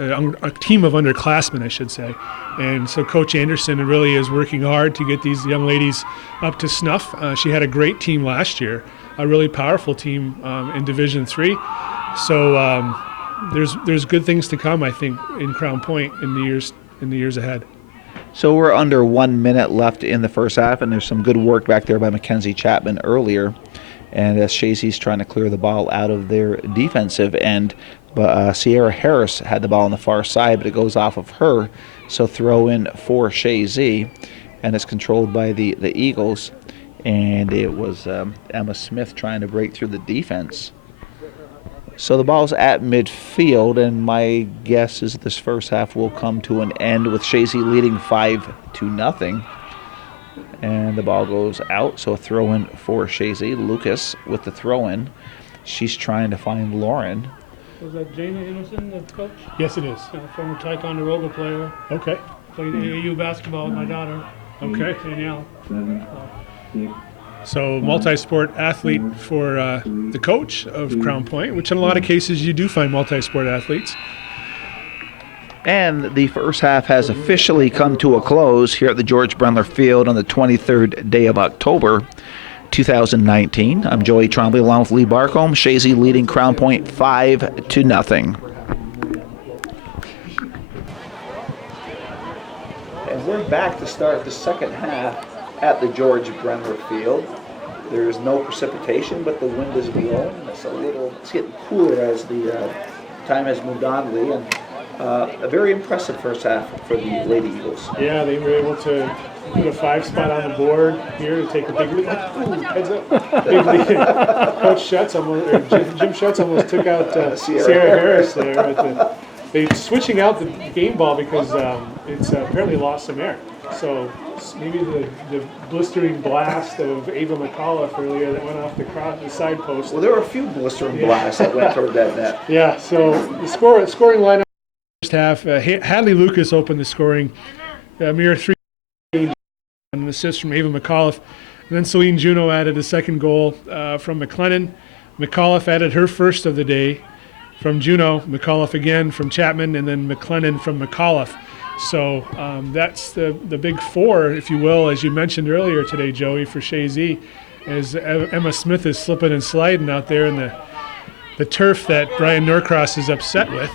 a team of underclassmen, I should say. And so Coach Anderson really is working hard to get these young ladies up to snuff. She had a great team last year, a really powerful team in Division III. So there's good things to come, I think, in Crown Point in the years ahead. So we're under 1 minute left in the first half, and there's some good work back there by Mackenzie Chapman earlier. And as Chazy's trying to clear the ball out of their defensive end, but Sierra Harris had the ball on the far side, but it goes off of her. So throw in for Chazy, and it's controlled by the Eagles. And it was Emma Smith trying to break through the defense. So the ball's at midfield, and my guess is this first half will come to an end with Chazy leading 5-0. And the ball goes out, so a throw-in for Chazy. Lucas with the throw-in. She's trying to find Lauren. Was that Jamie Emerson, the coach? Yes, it is. Former Ticonderoga player. Okay. Played AAU basketball with my daughter, Okay. Danielle. So multi-sport athlete for the coach of Crown Point, which in a lot of cases you do find multi-sport athletes. And the first half has officially come to a close here at the George Brendler Field on the 23rd day of October, 2019. I'm Joey Trombley along with Lee Barcombe. Chazy leading Crown Point 5-0. And we're back to start the second half at the George Brendler Field. There is no precipitation, but the wind is blowing. It's getting cooler as the time has moved on, Lee. And a very impressive first half for the Lady Eagles. Yeah, they were able to put a 5 spot on the board here to take a big lead. Heads up. Big lead. Coach Schutz Jim Schutz almost took out Sierra Harris there. They're switching out the game ball because it's apparently lost some air. So maybe the blistering blast of Ava McAuliffe earlier that went off the side post. Well, there were a few blistering blasts that went toward that net. Yeah, so the scoring lineup first half, Hadley Lucas opened the scoring, a mere 3 an assist from Ava McAuliffe. And then Celine Juneau added a second goal from McLennan. McAuliffe added her first of the day from Juneau, McAuliffe again from Chapman, and then McLennan from McAuliffe. So that's the big four, if you will, as you mentioned earlier today, Joey, for Chazy, as Emma Smith is slipping and sliding out there in the turf that Brian Norcross is upset with.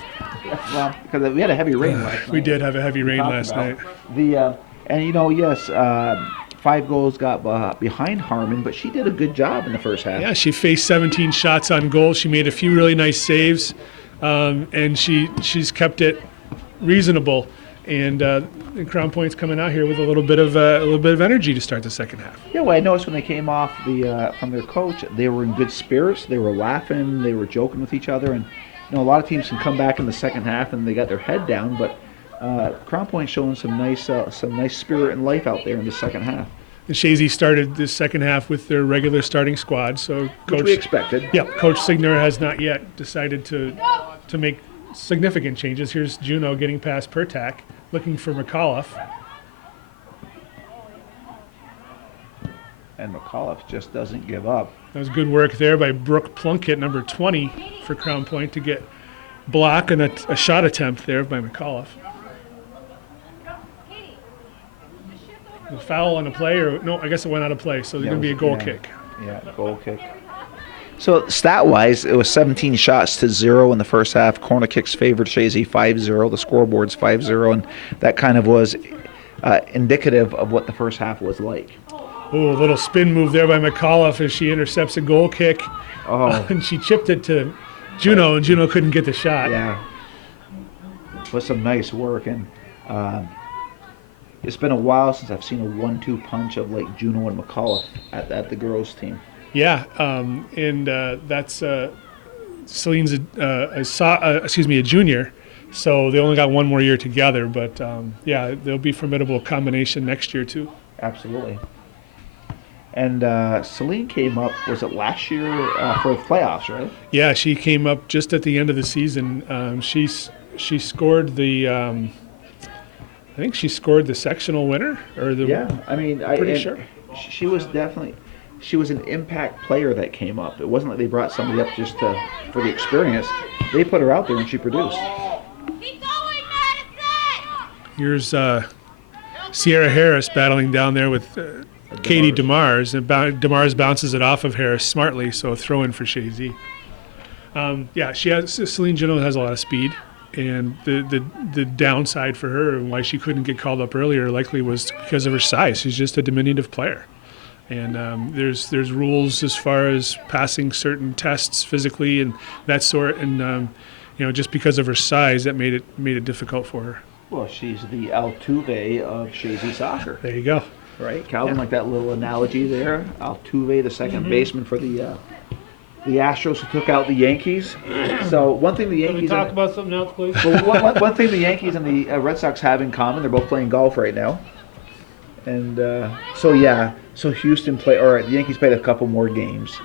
Well, because we had a heavy rain last night. We did have a heavy rain last night. And yes, 5 goals got behind Harmon, but she did a good job in the first half. Yeah, she faced 17 shots on goal. She made a few really nice saves, and she's kept it reasonable. And Crown Point's coming out here with a little bit of energy to start the second half. Yeah, well, I noticed when they came off from their coach, they were in good spirits. They were laughing. They were joking with each other. And a lot of teams can come back in the second half and they got their head down, but Crown Point showing some nice spirit and life out there in the second half. And Chazy started this second half with their regular starting squad, so Which we expected. Yeah, Coach Signer has not yet decided to make significant changes. Here's Juneau getting past Pertak, looking for McAuliffe. And McAuliffe just doesn't give up. That was good work there by Brooke Plunkett, number 20 for Crown Point, to get block and a shot attempt there by McAuliffe. A foul on a play, or no, I guess it went out of play, so there's going to be a goal kick. Yeah, goal kick. So stat-wise, it was 17 shots to 0 in the first half. Corner kicks favored Chazy 5-0. The scoreboard's 5-0, and that kind of was indicative of what the first half was like. Oh, a little spin move there by McAuliffe as she intercepts a goal kick. Oh. And she chipped it to Juneau, and Juneau couldn't get the shot. Yeah. Was some nice work, and it's been a while since I've seen a 1-2 punch of like Juneau and McAuliffe at the girls' team. Yeah, and that's Celine's a junior, so they only got one more year together. But yeah, they'll be a formidable combination next year too. Absolutely. And Celine came up, was it last year for the playoffs, right? Yeah, she came up just at the end of the season. She scored the. I think she scored the sectional winner, or the. Yeah, I mean, pretty sure. She was definitely. She was an impact player that came up. It wasn't like they brought somebody up just for the experience. They put her out there and she produced. Here's Sierra Harris battling down there with Katie DeMars, and DeMars bounces it off of Harris smartly, so a throw in for Chazy. Yeah, Celine Juneau has a lot of speed, and the downside for her and why she couldn't get called up earlier likely was because of her size. She's just a diminutive player. And there's rules as far as passing certain tests physically and that sort, and just because of her size, that made it difficult for her. Well, she's the Altuve of Chazy soccer. There you go. Right, Calvin, like that little analogy there. Altuve, the second baseman for the Astros who took out the Yankees. So one thing the Yankees. Can we talk about something else, please? Well, one thing the Yankees and the Red Sox have in common, they're both playing golf right now. And so Houston the Yankees played a couple more games.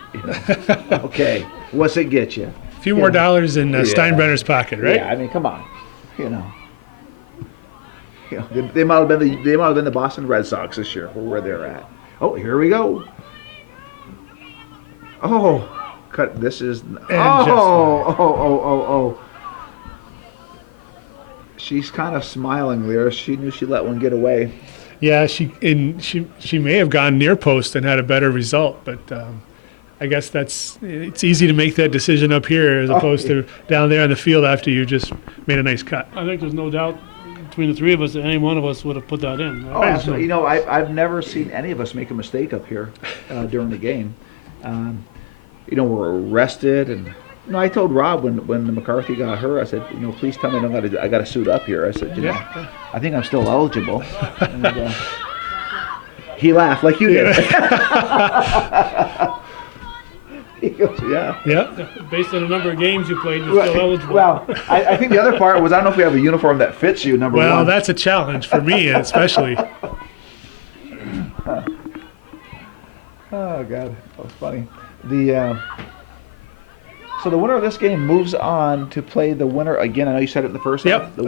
Okay, what's it get you? A few more dollars in Steinbrenner's pocket, right? Yeah, I mean, come on, they might have been the Boston Red Sox this year, where they're at. Oh, here we go. Oh, cut. This is. Oh. She's kind of smiling there. She knew she let one get away. Yeah, she may have gone near post and had a better result, but I guess it's easy to make that decision up here as opposed to down there on the field after you just made a nice cut. I think there's no doubt between the three of us that any one of us would have put that in. Oh, absolutely. I've never seen any of us make a mistake up here during the game. We're arrested, and I told Rob when McCarthy got her, I said, please tell me I got to suit up here. I said, I think I'm still eligible. And, he laughed like you did. He goes, yeah. Based on the number of games you played, you're still eligible. Well, I think the other part was I don't know if we have a uniform that fits you, number one. Well, that's a challenge for me, especially. Oh, God. That was funny. So the winner of this game moves on to play the winner again. I know you said it in the first half. Yep.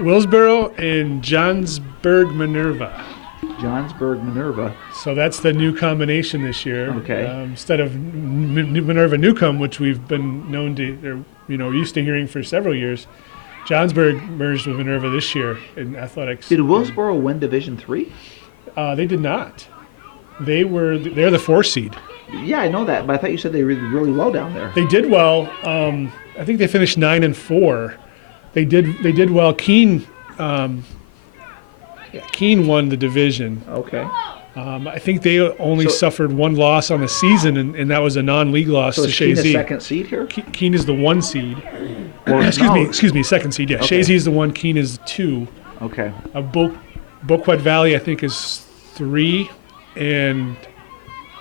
Willsboro and Johnsburg Minerva. Johnsburg Minerva. So that's the new combination this year. Okay. Instead of Minerva Newcomb, which we've been known to, or, used to hearing for several years, Johnsburg merged with Minerva this year in athletics. Did Willsboro win Division III? They did not. They're the 4 seed. Yeah, I know that, but I thought you said they were really well down there. They did well. I think they finished 9-4. They did well. Keene won the division. Okay. I think they only suffered one loss on the season, and that was a non-league loss So to is Keene the Chazy. second seed here? Keene is the 1 seed. Well, Excuse me, second seed. Yeah, Okay. Chazy is the 1. Keene is 2. Okay. Boquet Valley, I think, is 3, and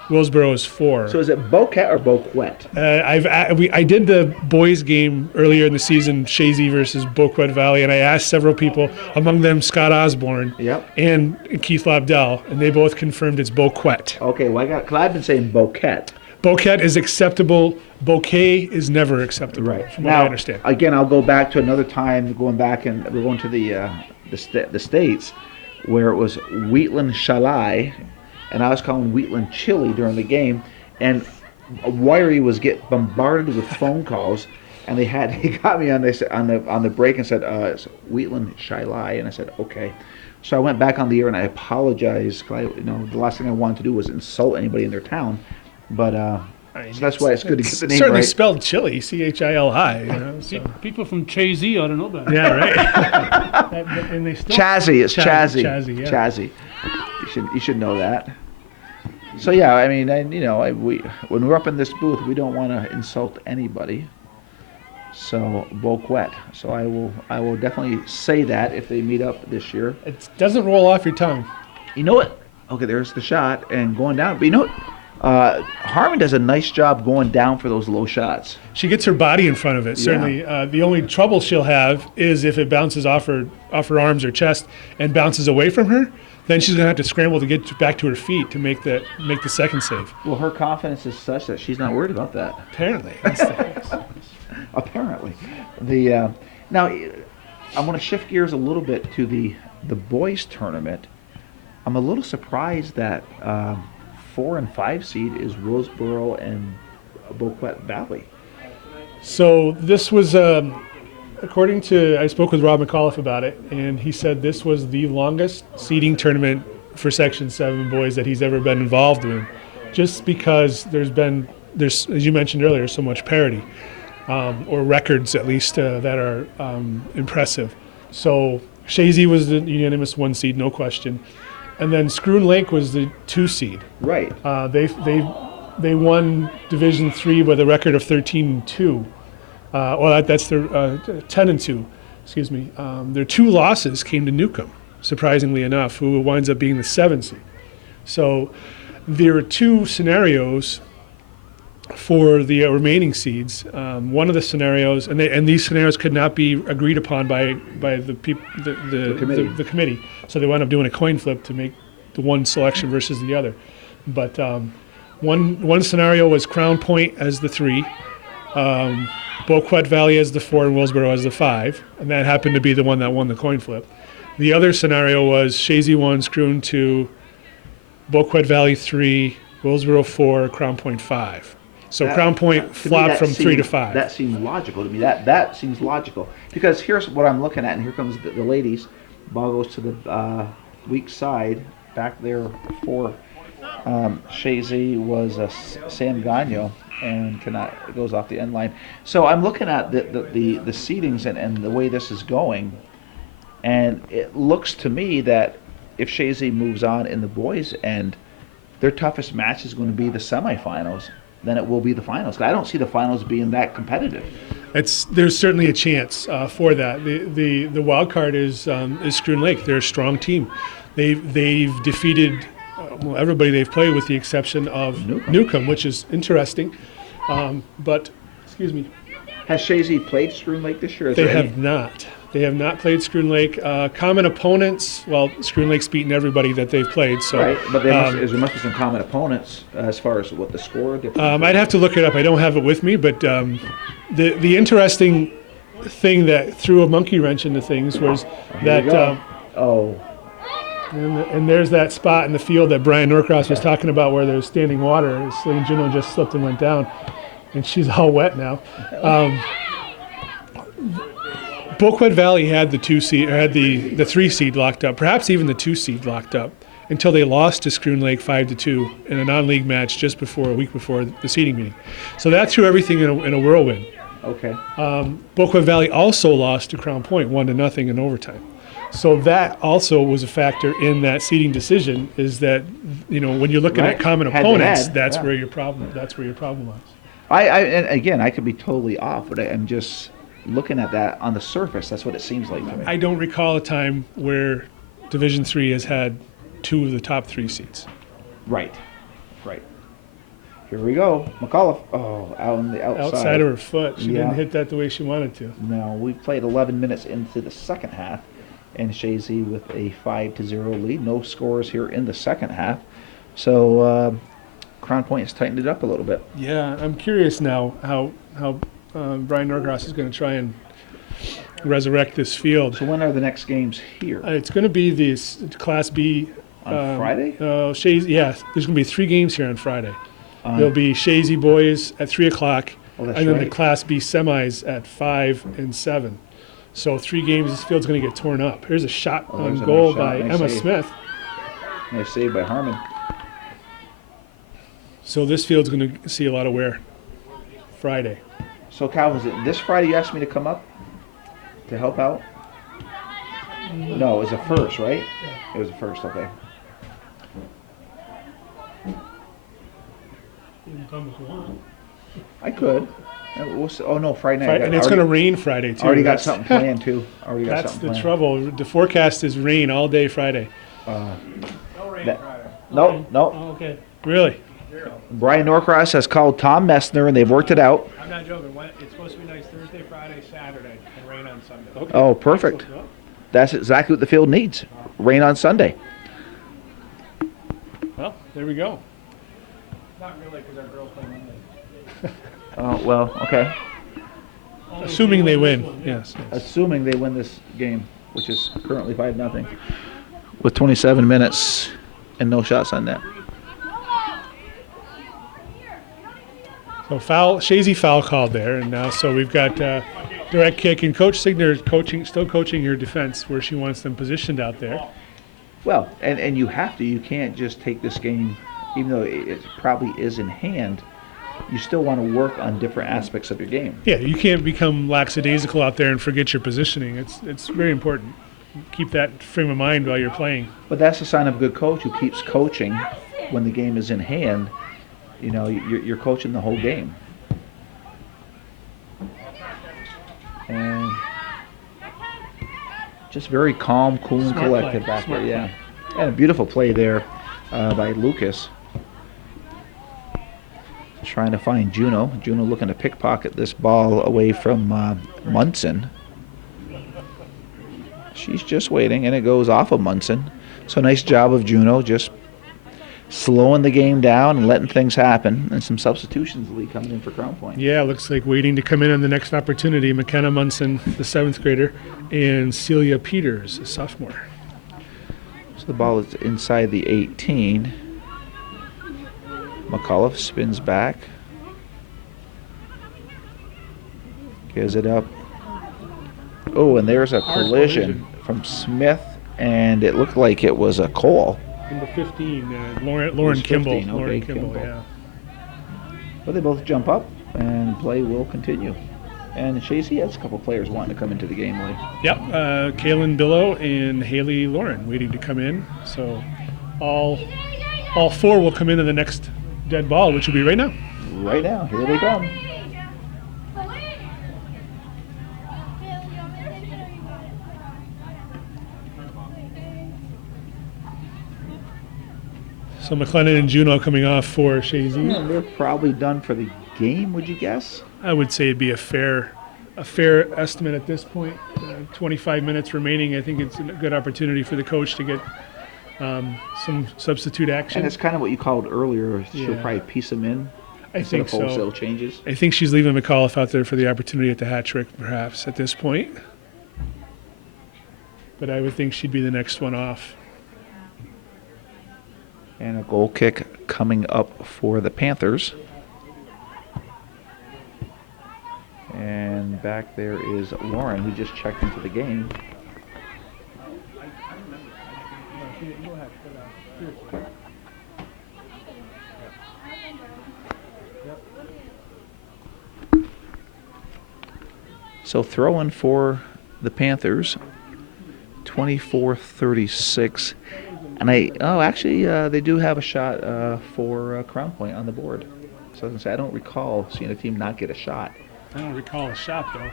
Willsboro is 4. So is it Boquet or Boquet? I did the boys game earlier in the season, Chazy versus Boquet Valley, and I asked several people, among them Scott Osborne Yep. and Keith Lobdell, and they both confirmed it's Boquet. Okay, well, because I've been saying Boquet. Boquet is acceptable. Bouquet is never acceptable, from what I understand. Again, I'll go back to another time, going back, and we're going to the States, where it was Wheatland Shalai, and I was calling Wheatland Chili during the game, and Wiry was getting bombarded with phone calls, and he got me on the break and said it's Wheatland Shalai, and I said okay. So I went back on the air and I apologized. The last thing I wanted to do was insult anybody in their town, but so that's why it's good to get the name certainly right. spelled chili, Chili. So. People from Chazy ought to know that. Yeah, right. And they still Chazy, it's Chazy. Chazy, yeah. Chazy. You should know that. So yeah, I mean, when we're up in this booth, we don't want to insult anybody. So Boquet. So I will definitely say that if they meet up this year. It doesn't roll off your tongue. You know what? Okay, there's the shot and going down. But you know what? Harmon does a nice job going down for those low shots. She gets her body in front of it, certainly. The only trouble she'll have is if it bounces off her arms or chest and bounces away from her, then she's going to have to scramble to get back to her feet to make the second save. Well, her confidence is such that she's not worried about that. Apparently. Apparently. Now, I'm going to shift gears a little bit to the boys tournament. I'm a little surprised that 4 and 5 seed is Roseboro and Boquet Valley. So this was, according to, I spoke with Rob McAuliffe about it, and he said this was the longest seeding tournament for Section 7 boys that he's ever been involved in, just because there's, as you mentioned earlier, so much parity, or records at least, that are impressive. So Chazy was the unanimous 1 seed, no question. And then Scroon Lake was the 2 seed. Right. They won Division III with a record of 13-2. That's their 10-2. Excuse me. Their 2 losses came to Newcomb, surprisingly enough, who winds up being the 7 seed. So there are 2 scenarios for the remaining seeds. One of the scenarios, and these scenarios could not be agreed upon by the committee. So they wound up doing a coin flip to make the one selection versus the other. But one scenario was Crown Point as the 3, Boquet Valley as the 4, and Willsboro as the 5, and that happened to be the one that won the coin flip. The other scenario was Chazy 1, Scroon 2, Boquet Valley 3, Willsboro 4, Crown Point 5. So Crown Point flopped from 3 to 5. That seems logical to me. That seems logical. Because here's what I'm looking at, and here comes the ladies. Ball goes to the weak side. Back there for Chazy was Sam Gagno, and it goes off the end line. So I'm looking at the seedings and the way this is going, and it looks to me that if Chazy moves on in the boys' end, their toughest match is going to be the semifinals. Then it will be the finals. I don't see the finals being that competitive. There's certainly a chance for that. The wild card is Scroon Lake. They're a strong team. They've defeated everybody they've played with the exception of Newcomb, which is interesting. But excuse me. Has Chazy played Scroon Lake this year? They have not. They have not played Scroon Lake. Common opponents, well, Scroon Lake's beaten everybody that they've played. So, right, but there must be some common opponents as far as what the score. I'd have to look it up. I don't have it with me, but the interesting thing that threw a monkey wrench into things was that And there's that spot in the field that Brian Norcross was talking about where there's standing water. Celine Juno just slipped and went down, and she's all wet now. Boquet Valley had the 2 seed, or had the 3 seed locked up, perhaps even the 2 seed locked up, until they lost to Scroon Lake 5-2 in a non-league match just before, a week before the seeding meeting. So that threw everything in a whirlwind. Okay. Boquet Valley also lost to Crown Point 1-0 in overtime. So that also was a factor in that seeding decision. Is that when you're looking Right. at common Head to opponents, head, that's yeah. where your problem. That's where your problem lies. And again, I could be totally off, but I'm just looking at that on the surface. That's what it seems like to me. I don't recall a time where Division III has had 2 of the top 3 seeds. Right. Here we go. McAuliffe. Oh, out on the outside. Outside of her foot, she Yeah. didn't hit that the way she wanted to. No, we played 11 minutes into the second half, and Chazy with a 5-0 lead. No scores here in the second half. So Crown Point has tightened it up a little bit. Yeah, I'm curious now how Brian Norcross is going to try and resurrect this field. So when are the next games here? It's going to be the Class B. On Friday? Chazy, yeah, there's going to be 3 games here on Friday. On- There'll be Chazy boys at 3 o'clock, Oh, that's and then the right. Class B semis at 5 and 7. So 3 games, this field's going to get torn up. Here's a shot Oh, there's on a goal nice shot. by Nice Emma save. Smith. Nice save by Harmon. So this field's going to see a lot of wear Friday. So Cal, was it this Friday you asked me to come up to help out? No, it was the first, right? It was the first, okay. You can come if you want. I could. Oh no, Friday night. And it's going to rain Friday, too. Already got That's- something planned too. Already got That's something the planned. trouble. The forecast is rain all day Friday. No. Oh, okay. Really? Brian Norcross has called Tom Messner, and they've worked it out. I'm not joking. It's supposed to be nice Thursday, Friday, Saturday, and rain on Sunday. Okay. Oh, perfect. That's exactly what the field needs. Rain on Sunday. Well, there we go. Not really, because our girls play Monday. Oh well, okay. Assuming they win, yes. Assuming they win this game, which is currently 5-0, with 27 minutes and no shots on net. So Chazy foul called there, and now so we've got direct kick, and Coach Signer still coaching your defense where she wants them positioned out there. Well, and you have to. You can't just take this game, even though it probably is in hand. You still want to work on different aspects of your game. Yeah, you can't become lackadaisical out there and forget your positioning. It's very important. Keep that frame of mind while you're playing. But that's a sign of a good coach who keeps coaching when the game is in hand. You're coaching the whole game. And just very calm, cool, and Smart collected play. back Smart there. Yeah, and a beautiful play there by Lucas. Trying to find Juno. Juno looking to pickpocket this ball away from Munson. She's just waiting, and it goes off of Munson. So nice job of Juno, just slowing the game down and letting things happen. And some substitutions lead coming in for Crown Point. Yeah, looks like waiting to come in on the next opportunity. McKenna Munson, the 7th grader, and Celia Peters, a sophomore. So the ball is inside the 18. McAuliffe spins back. Gives it up. Oh, and there's a collision from Smith, and it looked like it was a Cole. Number 15, Lauren 15, Kimball. okay, Lauren Kimball, Kimball. yeah. But they both jump up, and play will continue. And Chazy has a couple players wanting to come into the game late. Yep, Kaylin Billow and Haley Lauren waiting to come in. So all 4 will come into the next dead ball, which will be right now. Right now, here they come. So McLennan and Juno coming off for Chazy. And they're probably done for the game, would you guess? I would say it'd be a fair estimate at this point. 25 minutes remaining. I think it's a good opportunity for the coach to get some substitute action. And it's kind of what you called earlier. She'll Yeah. probably piece them in I instead think of so. wholesale changes. I think she's leaving McAuliffe out there for the opportunity at the hat trick, perhaps, at this point. But I would think she'd be the next one off. And a goal kick coming up for the Panthers. And back there is Lauren, who just checked into the game. So throwing for the Panthers, 24-36. And they do have a shot for Crown Point on the board. So I was gonna say, I don't recall seeing a team not get a shot. I don't recall a shot though.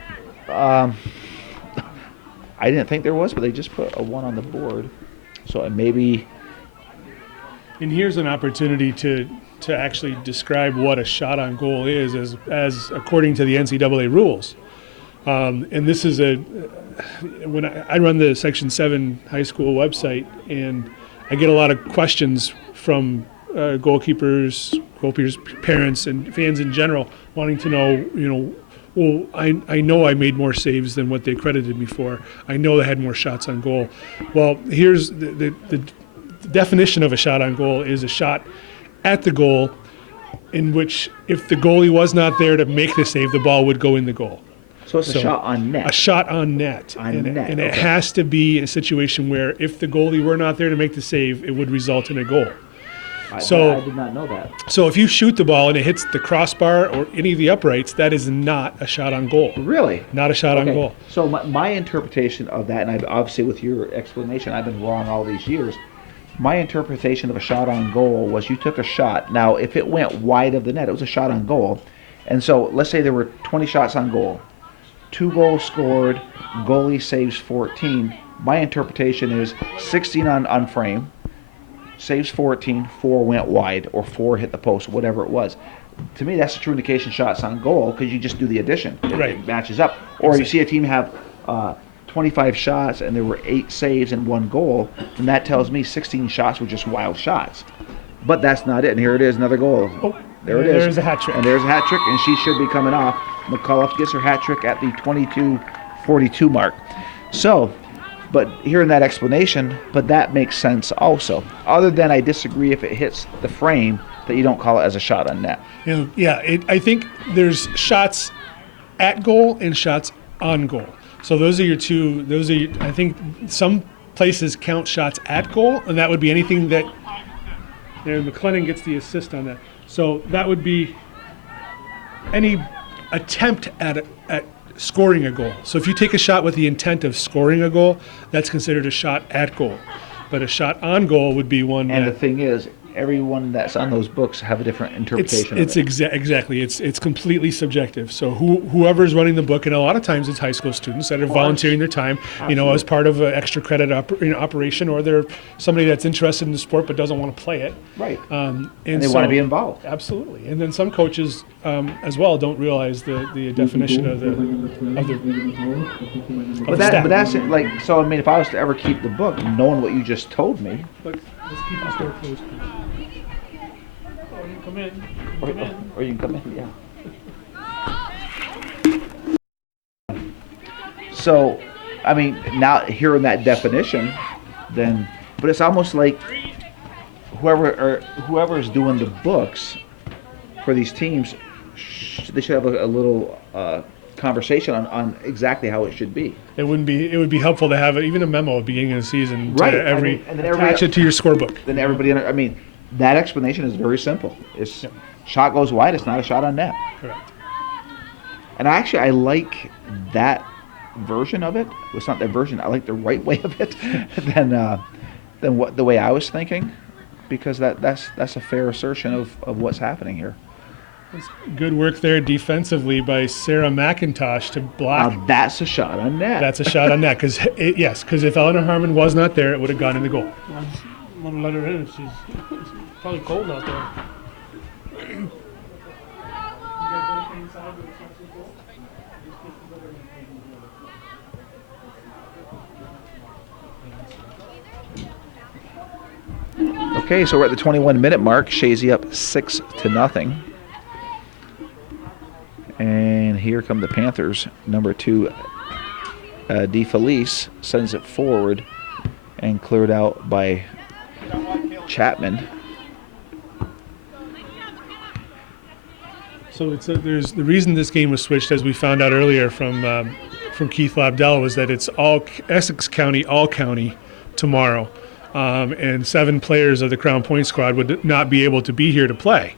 I didn't think there was, but they just put a 1 on the board. So maybe. And here's an opportunity to actually describe what a shot on goal is, as according to the NCAA rules. And this is when I run the Section 7 high school website, and I get a lot of questions from goalkeepers, parents, and fans in general wanting to know, well, I know I made more saves than what they credited me for. I know I had more shots on goal. Well, here's the definition of a shot on goal is a shot at the goal in which if the goalie was not there to make the save, the ball would go in the goal. So it's a shot on net. A shot on net. And it has to be in a situation where if the goalie were not there to make the save, it would result in a goal. I did not know that. So if you shoot the ball and it hits the crossbar or any of the uprights, that is not a shot on goal. Really? Not a shot on goal. So my interpretation of that, and obviously with your explanation, I've been wrong all these years. My interpretation of a shot on goal was you took a shot. Now, if it went wide of the net, it was a shot on goal. And so let's say there were 20 shots on goal. 2 goals scored, goalie saves 14. My interpretation is 16 on frame, saves 14, 4 went wide, or 4 hit the post, whatever it was. To me, that's a true indication shots on goal because you just do the addition. It matches up. Or you see a team have 25 shots and there were 8 saves and 1 goal, and that tells me 16 shots were just wild shots. But that's not it. And here it is, another goal. Oh, there it is. There's a hat trick. And there's a hat trick, and she should be coming off. McCullough gets her hat trick at the 22-42 mark. So, but hearing that explanation, but that makes sense also. Other than I disagree if it hits the frame, that you don't call it as a shot on net. I think there's shots at goal and shots on goal. So those are your two. I think some places count shots at goal, and that would be anything that. McLennan gets the assist on that. So that would be any attempt at scoring a goal. So if you take a shot with the intent of scoring a goal, that's considered a shot at goal. But a shot on goal would be one. And the thing is, everyone that's on those books have a different interpretation of it. Exactly. It's completely subjective. So whoever's running the book, and a lot of times it's high school students that are volunteering their time, as part of an extra credit operation, or they're somebody that's interested in the sport but doesn't want to play it. Right. And they want to be involved. Absolutely. And then some coaches as well don't realize the definition of the But that's it, like, so I mean, if I was to ever keep the book, knowing what you just told me. Let's keep the store closed. Oh, you come in. Or you can come in, yeah. So, I mean, now hearing that definition, then, but it's almost like whoever is doing the books for these teams, they should have a little conversation on exactly how it should be. It would be helpful to have even a memo at the beginning of the season. Right. And then attach it to your scorebook. Then everybody, I mean, that explanation is very simple. It's shot goes wide, it's not a shot on net. Correct. And I like that version of it. Well, it's not that version. I like the right way of it than what the way I was thinking, because that's a fair assertion of what's happening here. Good work there defensively by Sarah McIntosh to block. Now that's a shot on net. That's a shot on net because if Eleanor Harmon was not there, it would have gone in the goal. I want to let her in. She's probably cold out there. Okay, so we're at the 21-minute mark. Chazy up 6-0. And here come the Panthers. Number 2, DeFelice sends it forward and cleared out by Chapman. So there's the reason this game was switched, as we found out earlier from Keith Lobdell, was that it's all Essex County, all county tomorrow, and 7 players of the Crown Point squad would not be able to be here to play.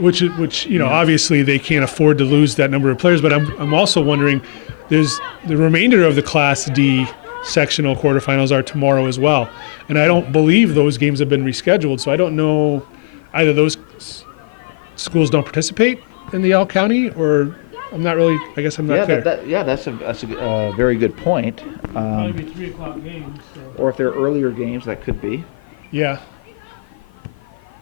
Which obviously they can't afford to lose that number of players. But I'm also wondering, there's the remainder of the Class D sectional quarterfinals are tomorrow as well, and I don't believe those games have been rescheduled. So I don't know, either those schools don't participate in the all county, or I'm not really. I guess I'm not clear. That's a very good point. Probably be 3 o'clock games. So. Or if they're earlier games, that could be. Yeah.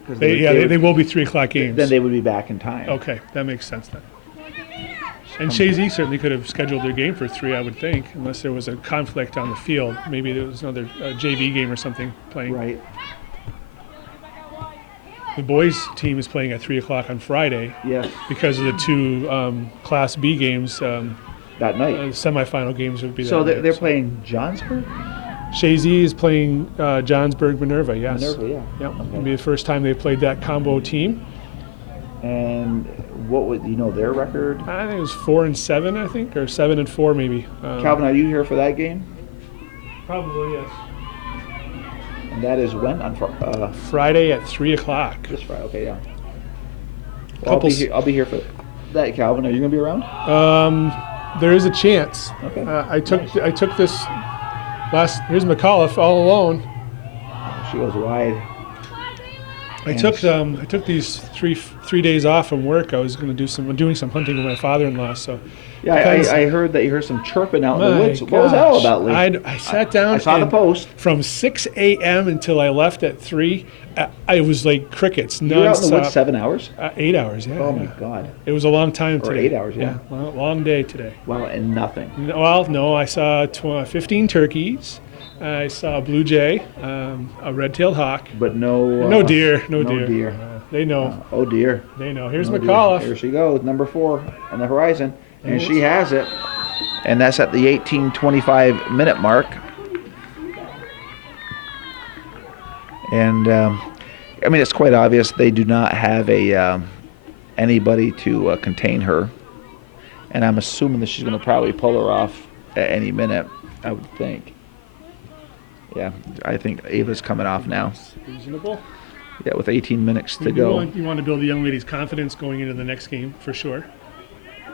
'Cause They will be 3 o'clock games. Then they would be back in time. Okay, that makes sense then. And Chazy certainly could have scheduled their game for 3, I would think, unless there was a conflict on the field. Maybe there was another JV game or something playing. Right. The boys' team is playing at 3 o'clock on Friday Yes. because of the 2 Class B games. That night. Semifinal games would be that So night. they're playing Johnsburg? Chazy is playing Johnsburg Minerva, yes. Minerva, yeah. Yep. Okay. It'll be the first time they've played that combo team. And what would you know their record? I think it was 4-7, I think, or 7-4 maybe. Calvin, are you here for that game? Probably, yes. And that is when on Friday at 3 o'clock. this Friday? Okay, yeah. Well, I'll be here for that. Calvin, are you gonna be around? There is a chance. Okay. I took this last. Here's McAuliffe all alone. She goes wide. I took these three days off from work. I was going to doing some hunting with my father-in-law. So Yeah, I heard that you heard some chirping out in the my woods. What was that all gosh. about, Lee? I sat down. I saw the and post. From 6 a.m. until I left at 3. I was like crickets nonstop. You were out in the woods 7 hours? 8 hours. Yeah. Oh my yeah. God. It was a long time Or today. 8 hours, yeah. Long day today. Well, and nothing. Well, no, I saw 15 turkeys. I saw a blue jay, a red-tailed hawk. But no. No deer. No deer. deer. They know. Oh dear. They know. Here's Oh, dear. McAuliffe. Here she goes, number 4 on the horizon, and she has it. And that's at the 18:25 minute mark. And I mean, it's quite obvious they do not have anybody to contain her. And I'm assuming that she's going to probably pull her off at any minute, I would think. Yeah, I think Ava's coming off now. Reasonable. Yeah, with 18 minutes to go. You want to build the young lady's confidence going into the next game, for sure.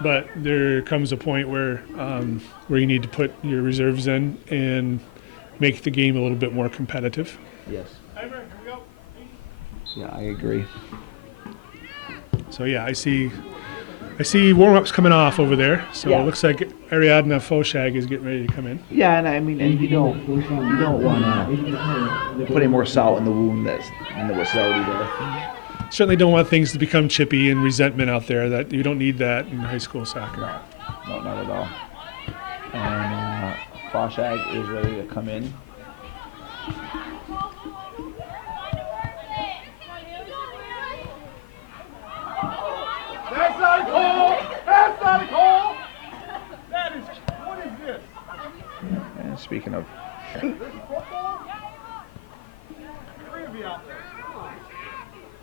But there comes a point where you need to put your reserves in and make the game a little bit more competitive. Yes. Yeah, I agree. So yeah, I see warm-ups coming off over there. So Yeah. it looks like Ariadna Foshag is getting ready to come in. Yeah, and I mean, and you don't want to put any more salt in the wound than what's already there. Certainly don't want things to become chippy and resentment out there. That you don't need that in high school soccer. No, not at all. And Foshag is ready to come in. That's not a goal! That's not a goal! That is, what is this? And speaking of, This is football? Three of you out there.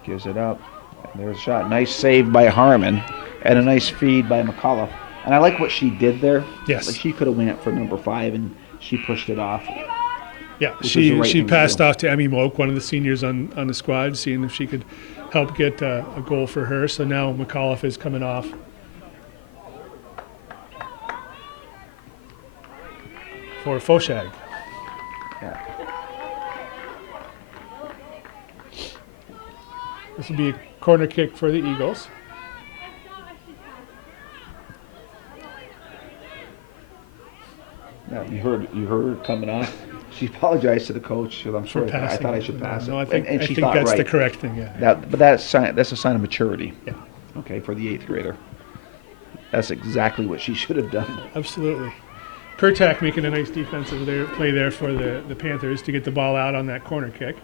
gives it up. And there's a shot. Nice save by Harmon, and a nice feed by McAuliffe. And I like what she did there. Yes. Like she could have went for number 5, and she pushed it off. Yeah, Which is the right she thing to passed do. off to Emmy Moak, one of the seniors on the squad, seeing if she could help get a goal for her. So now McAuliffe is coming off. For Foshag. Yeah. This will be a corner kick for the Eagles. Yeah, you heard her coming off. She apologized to the coach. I'm For sorry. I passing. thought I should pass it. No, I think she thought that's the right. correct thing. Yeah. But that's a sign of maturity. Yeah. Okay, for the 8th grader. That's exactly what she should have done. Absolutely. Pertak making a nice defensive play there for the Panthers to get the ball out on that corner kick.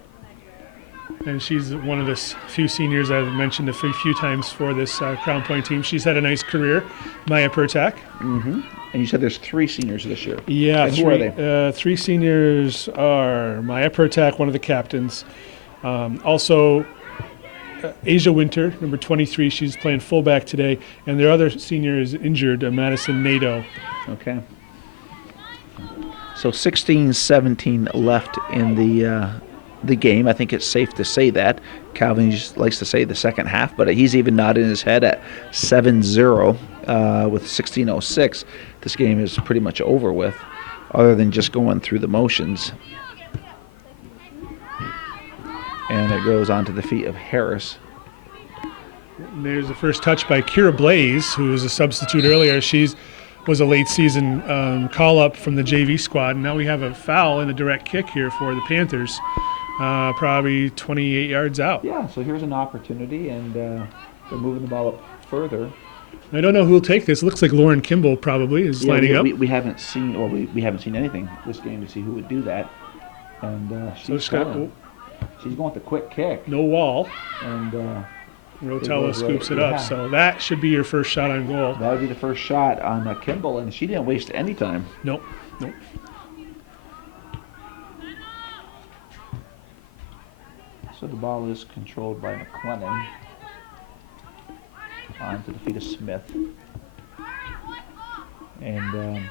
And she's one of the few seniors I've mentioned a few times for this Crown Point team. She's had a nice career, Maya Pertak. Mm-hmm. And you said there's 3 seniors this year. Yeah, And who are they? 3 seniors are Maya Pertak, one of the captains. Also, Asia Winter, number 23. She's playing fullback today, and their other senior is injured, Madison Nadeau. Okay. So 16-17 left in the game. I think it's safe to say that. Calvin just likes to say the second half, but he's even nodding his head at 7-0 with 16:06. This game is pretty much over with, other than just going through the motions. And it goes onto the feet of Harris. And there's the first touch by Kira Blaze, who was a substitute earlier. Was a late season call up from the JV squad, and now we have a foul and a direct kick here for the Panthers, probably 28 yards out. Yeah, so here's an opportunity, and they're moving the ball up further. I don't know who'll take this. Looks like Lauren Kimball probably is lining up. We haven't seen, or we haven't seen anything this game to see who would do that. And she's going with the quick kick. No wall. And Rotella scoops it up. So that should be your first shot on goal. That would be the first shot on Kimball, and she didn't waste any time. Nope. So the ball is controlled by McLennan. On to the feet of Smith. And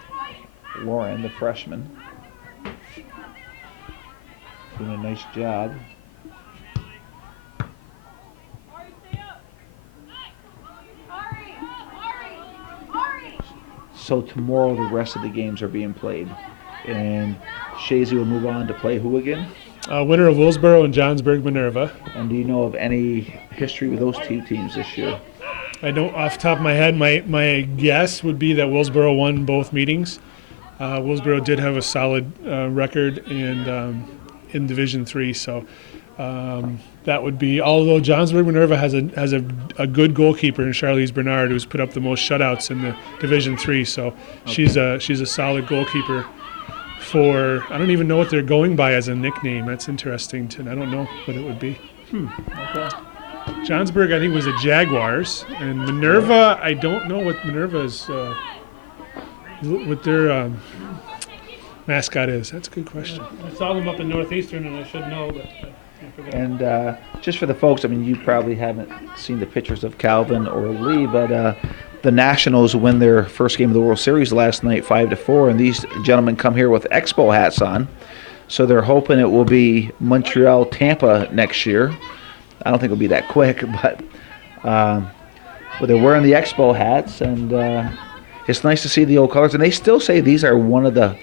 Lauren, the freshman, doing a nice job. So tomorrow the rest of the games are being played. And Chazy will move on to play who again? Winner of Willsboro and Johnsburg Minerva. And do you know of any history with those two teams this year? I don't, off the top of my head, my guess would be that Willsboro won both meetings. Willsboro did have a solid record and in Division III, so that would be. Although Johnsburg Minerva has a good goalkeeper in Charlize Bernard, who's put up the most shutouts in the Division III, so she's a solid goalkeeper. For I don't even know what they're going by as a nickname. That's interesting. I don't know what it would be. Okay. Johnsburg, I think, was the Jaguars, and Minerva. I don't know what Minerva's what their mascot is. That's a good question. I saw them up in Northeastern, and I should know, but I forgot. And just for the folks, I mean, you probably haven't seen the pictures of Calvin or Lee, but the Nationals win their first game of the World Series last night, 5-4, and these gentlemen come here with Expo hats on, so they're hoping it will be Montreal, Tampa next year. I don't think it'll be that quick, but they're wearing the Expo hats, and it's nice to see the old colors. And they still say these are one of the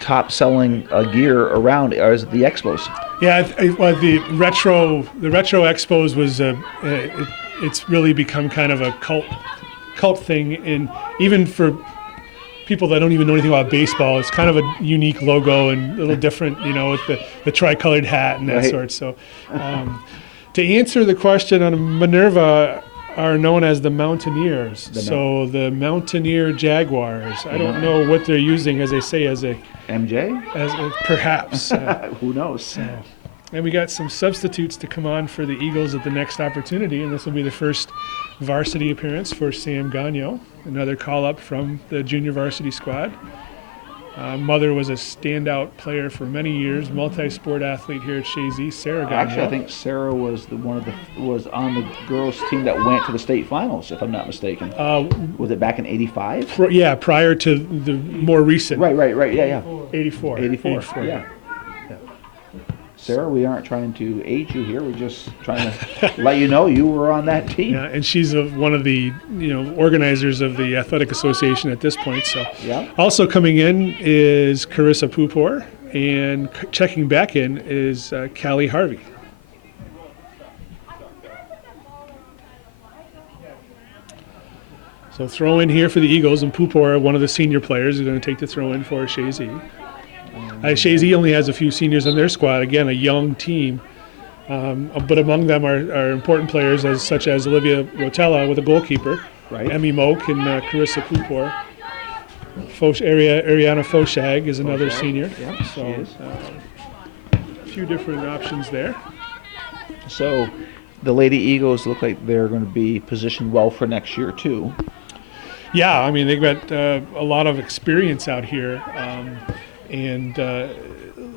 top-selling gear around as the Expos. Yeah, the retro Expos was it's really become kind of a cult thing, and even for people that don't even know anything about baseball, it's kind of a unique logo and a little different, with the tricolored hat and that Right. sort. So, to answer the question on Minerva, are known as the Mountaineers. The Mountaineer Jaguars. I don't know what they're using, as they say, as a MJ? perhaps. Who knows? And we got some substitutes to come on for the Eagles at the next opportunity, and this will be the first varsity appearance for Sam Gagnon, another call-up from the junior varsity squad. Mother was a standout player for many years, multi-sport athlete here at Chazy, Sarah Gagnon. Actually, I think Sarah was was on the girls' team that went to the state finals, if I'm not mistaken. Was it back in '85? Prior to the more recent. Right. Yeah. 84. 84. Yeah. Sarah, we aren't trying to age you here. We're just trying to let you know you were on that team. Yeah, and she's one of the organizers of the athletic association at this point. So, Yeah. Also coming in is Carissa Pupor, and checking back in is Callie Harvey. So throw in here for the Eagles, and Pupor, one of the senior players, is going to take the throw in for Chazy. Chazy only has a few seniors on their squad. Again, a young team, but among them are important players such as Olivia Rotella with a goalkeeper, Right. Emmy Moak and Carissa Pupor. Ariana Foshag is another senior. Yeah, So she is. a few different options there. So the Lady Eagles look like they're going to be positioned well for next year, too. Yeah, I mean, they've got a lot of experience out here, and a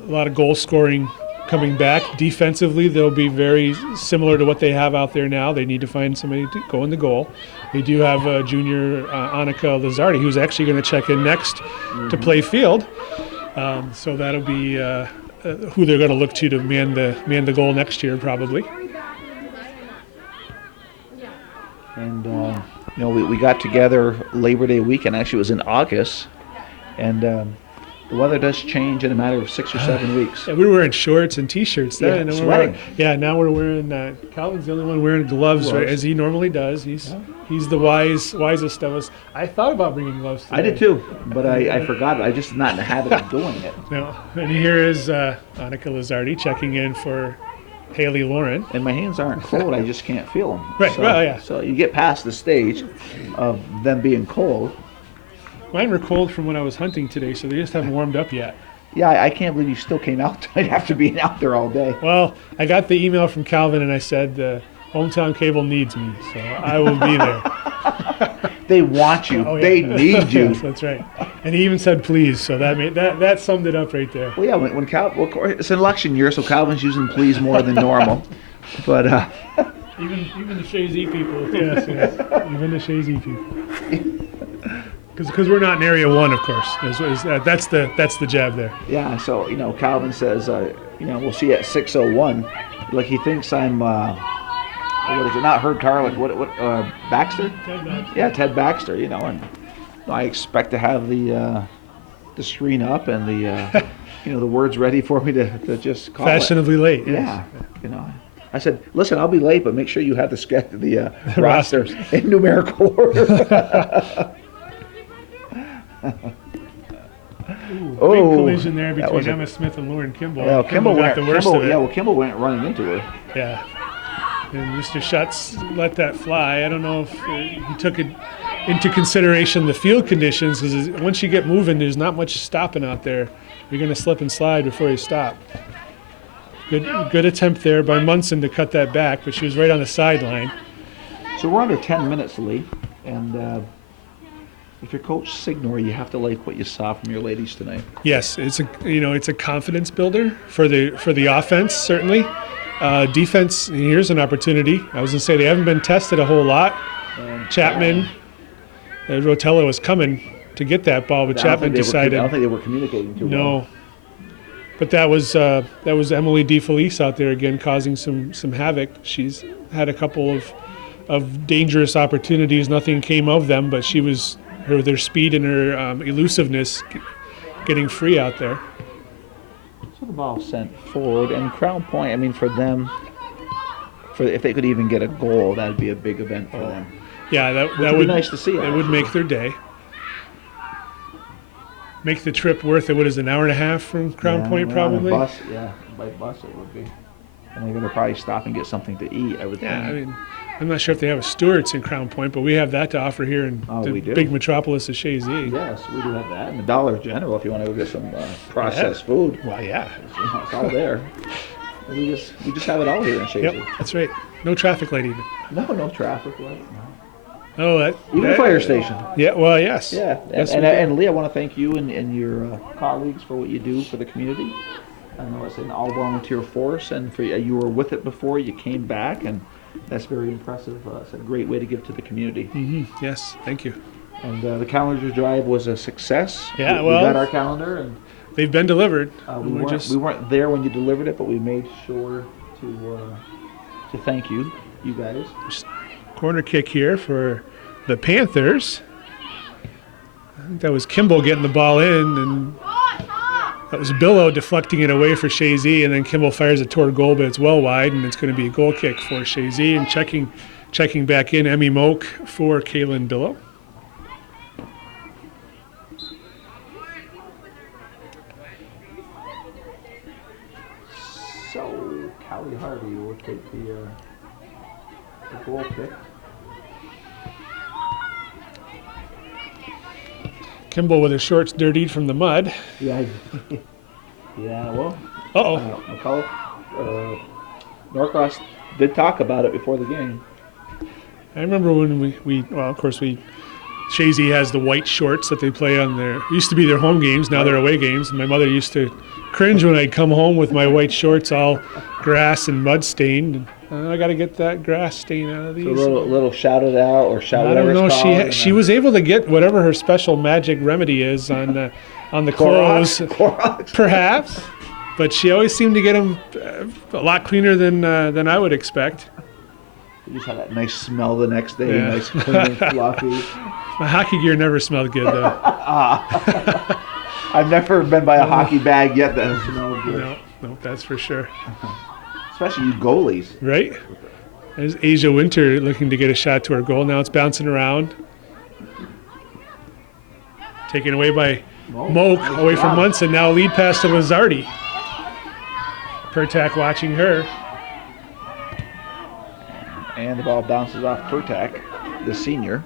lot of goal-scoring coming back. Defensively, they'll be very similar to what they have out there now. They need to find somebody to go in the goal. They do have junior Annika Lizardi, who's actually going to check in next to play field. So that'll be who they're going to look to man the goal next year, probably. And we got together Labor Day weekend. Actually, it was in August, and the weather does change in a matter of 6 or 7 weeks. Yeah, we were wearing shorts and T-shirts then. Yeah, sweating. Now we're wearing. Calvin's the only one wearing gloves, right, as he normally does. He's the wisest of us. I thought about bringing gloves today. I did too, but I forgot it. I just not in the habit of doing it. No. And here is Annika Lizardi checking in for Haley Lauren. And my hands aren't cold. I just can't feel them. Right. So, Well, yeah. So you get past the stage of them being cold. Mine were cold from when I was hunting today, so they just haven't warmed up yet. Yeah, I can't believe you still came out tonight after being out there all day. Well, I got the email from Calvin, and I said, Hometown Cable needs me, so I will be there. They want you. Oh, yeah. They need you. Yes, that's right. And he even said please, so that summed it up right there. Well, yeah, when Calvin, of course, it's an election year, so Calvin's using please more than normal. But Even the Chazy people. Yes, even the Chazy people. Because we're not in Area 1, of course. That's the jab there. yeah, so Calvin says, we'll see you at 6:01. Like he thinks I'm, what is it? Not Herb Tarlick. What? Baxter? Ted Baxter. Yeah, Ted Baxter. And I expect to have the screen up and the the words ready for me to just call Fashionably late. it. Yes. Yeah, I said, listen, I'll be late, but make sure you have the roster in numerical order. Big collision there that was between a- Emma Smith and Lauren Kimball. Well, Kimball got the worst of it. Yeah, well, Kimball went running into her. Yeah. And Mr. Schutz let that fly. I don't know if he took it into consideration the field conditions, because once you get moving, there's not much stopping out there. You're going to slip and slide before you stop. Good attempt there by Munson to cut that back, but she was right on the sideline. So we're under 10 minutes, Lee, and if you're Coach Signor, you have to like what you saw from your ladies tonight. Yes, it's a confidence builder for the offense, certainly. Defense, here's an opportunity. I was going to say they haven't been tested a whole lot. And Chapman, Rotella was coming to get that ball, but Chapman decided. I don't think they were communicating too well. No. But that was Emily DeFelice out there again, causing some havoc. She's had a couple of dangerous opportunities. Nothing came of them, but she was their speed and her elusiveness getting free out there. So the ball sent forward, and Crown Point. I mean, for them, if they could even get a goal, that'd be a big event for them. Yeah, that would would be nice to see. It would make their day. Make the trip worth it. What is it, an hour and a half from Crown Point, probably? On a bus, by bus it would be. And they're going to probably stop and get something to eat, I would think. Yeah, I mean, I'm not sure if they have a Stewart's in Crown Point, but we have that to offer here in we the do. big metropolis of Chazy. Yes, we do have that. And the Dollar General, if you want to go get some processed food. Well, yeah. It's all there. And we just have it all here in Chazy. Yep, that's right. No traffic light even. No traffic light. No. Oh, that. Even a fire station. Yeah, well, yes. Yeah, Yes, and Lee, I want to thank you and your colleagues for what you do for the community. I know it's an all-volunteer force, and you were with it before. You came back, and that's very impressive. It's a great way to give to the community. Mm-hmm. Yes, thank you. And the calendar drive was a success. Yeah, we got our calendar, and they've been delivered. we weren't there when you delivered it, but we made sure to thank you guys. Corner kick here for the Panthers. I think that was Kimball getting the ball in, and that was Billow deflecting it away for Chazy, and then Kimball fires it toward goal, but it's well wide, and it's going to be a goal kick for Chazy. And checking back in, Emmy Moak for Kaylin Billow. So Callie Harvey will take the goal kick. Kimball with his shorts dirtied from the mud. Yeah, well, Uh-oh. Norcross did talk about it before the game. I remember when we of course we Chazy has the white shorts that they play on their, used to be their home games, now they're away games. And my mother used to cringe when I'd come home with my white shorts all grass and mud stained. I got to get that grass stain out of these. A little shout it out or shout I don't whatever know. it's called. She was able to get whatever her special magic remedy is on the clothes, Clorox. perhaps. But she always seemed to get them a lot cleaner than I would expect. You just had that nice smell the next day, Yeah. nice clean and fluffy. My hockey gear never smelled good though. I've never been by a hockey bag yet that smells good. No, that's for sure. Especially you goalies. Right? There's Asia Winter looking to get a shot to her goal. Now it's bouncing around. Taken away by Moak, nice away from job. Munson. Now lead pass to Lazardi. Pertak watching her. And the ball bounces off Pertak, the senior.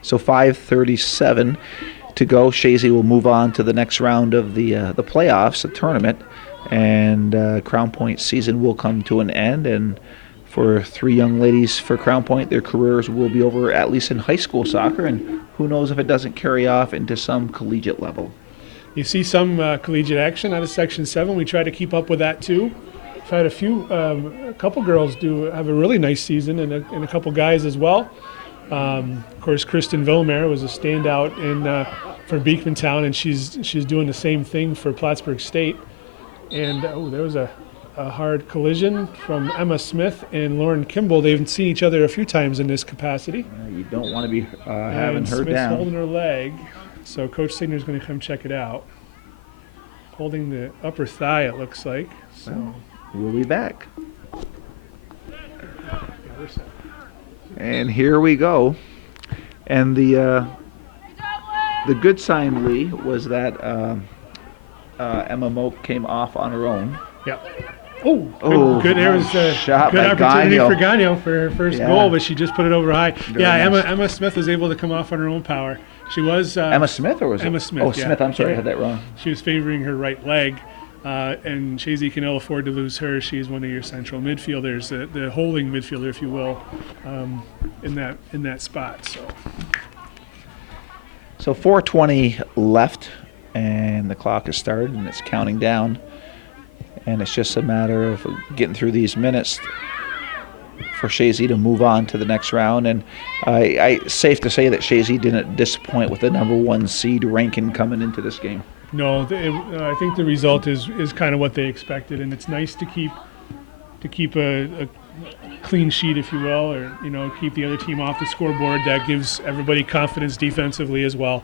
So 5:37 to go. Chazy will move on to the next round of the playoffs, the tournament, and Crown Point season will come to an end. And for 3 young ladies for Crown Point, their careers will be over, at least in high school soccer, and who knows if it doesn't carry off into some collegiate level. You see some collegiate action out of Section 7. We try to keep up with that too. We've had a couple girls have a really nice season, and a couple guys as well. Of course, Kristen Villamere was a standout for Beekmantown, and she's doing the same thing for Plattsburgh State. And there was a hard collision from Emma Smith and Lauren Kimball. They've seen each other a few times in this capacity. You don't want to be having And her Smith's down. holding her leg, so Coach Signer's going to come check it out. Holding the upper thigh, it looks like. So. We'll be back. And here we go. And the good sign, Lee, was that Emma Moak came off on her own. Yeah. Oh, Oh, good. There was a shot good by opportunity Gagno. for Gagno for her first Yeah. goal, but she just put it over high. Very yeah, nice. Emma Smith was able to come off on her own power. She was Emma Smith, or was it? Emma Smith, Oh, yeah. Smith. I'm sorry, I Yeah. had that wrong. She was favoring her right leg, and Chazy can ill afford to lose her. She's one of your central midfielders, the holding midfielder, if you will, in that spot. So 4:20 left, and the clock is started, and it's counting down. And it's just a matter of getting through these minutes for Chazy to move on to the next round. And I safe to say that Chazy didn't disappoint with the number 1 seed ranking coming into this game. No, I think the result is kind of what they expected, and it's nice to keep a clean sheet, if you will, or keep the other team off the scoreboard. That gives everybody confidence defensively as well.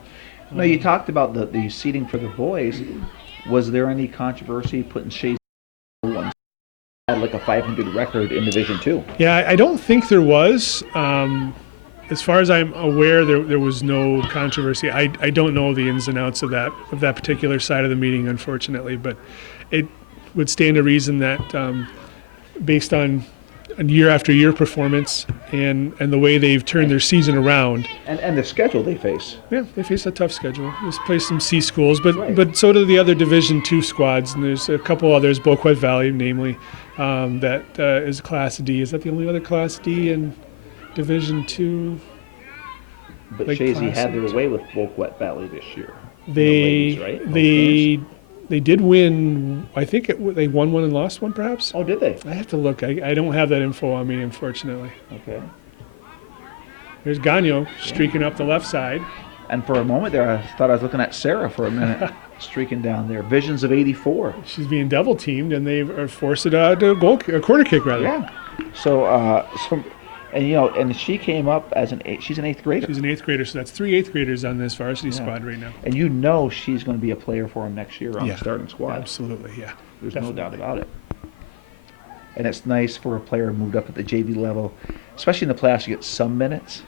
Now, you talked about the seeding for the boys. Was there any controversy putting Chazy one had like a 500 record in Division 2? Yeah, I don't think there was. As far as I'm aware, there was no controversy. I don't know the ins and outs of that particular side of the meeting, unfortunately, but it would stand to reason that based on year after year performance and the way they've turned their season around. And the schedule they face. Yeah, they face a tough schedule. Just play some C schools, but Right. but so do the other Division II squads, and there's a couple others, Boquet Valley, namely, that is Class D. Is that the only other Class D in Division II? But Like Chazy Class had their A. way with Boquet Valley this year. They ladies, right? they did win. I think they won one and lost one, perhaps. Oh, did they? I have to look. I don't have that info on me, unfortunately. Okay. There's Gagno streaking up the left side. And for a moment there, I thought I was looking at Sarah for a minute, streaking down there. Visions of 84. She's being double teamed, and they are forced it out to a corner kick, rather. Yeah. So, and she came up as she's an 8th grader. She's an 8th grader, so that's 3 8th graders on this varsity squad right now. And she's going to be a player for him next year on the starting squad. Absolutely, yeah. There's definitely. no doubt about it. And it's nice for a player moved up at the JV level, especially in the playoffs, to get some minutes.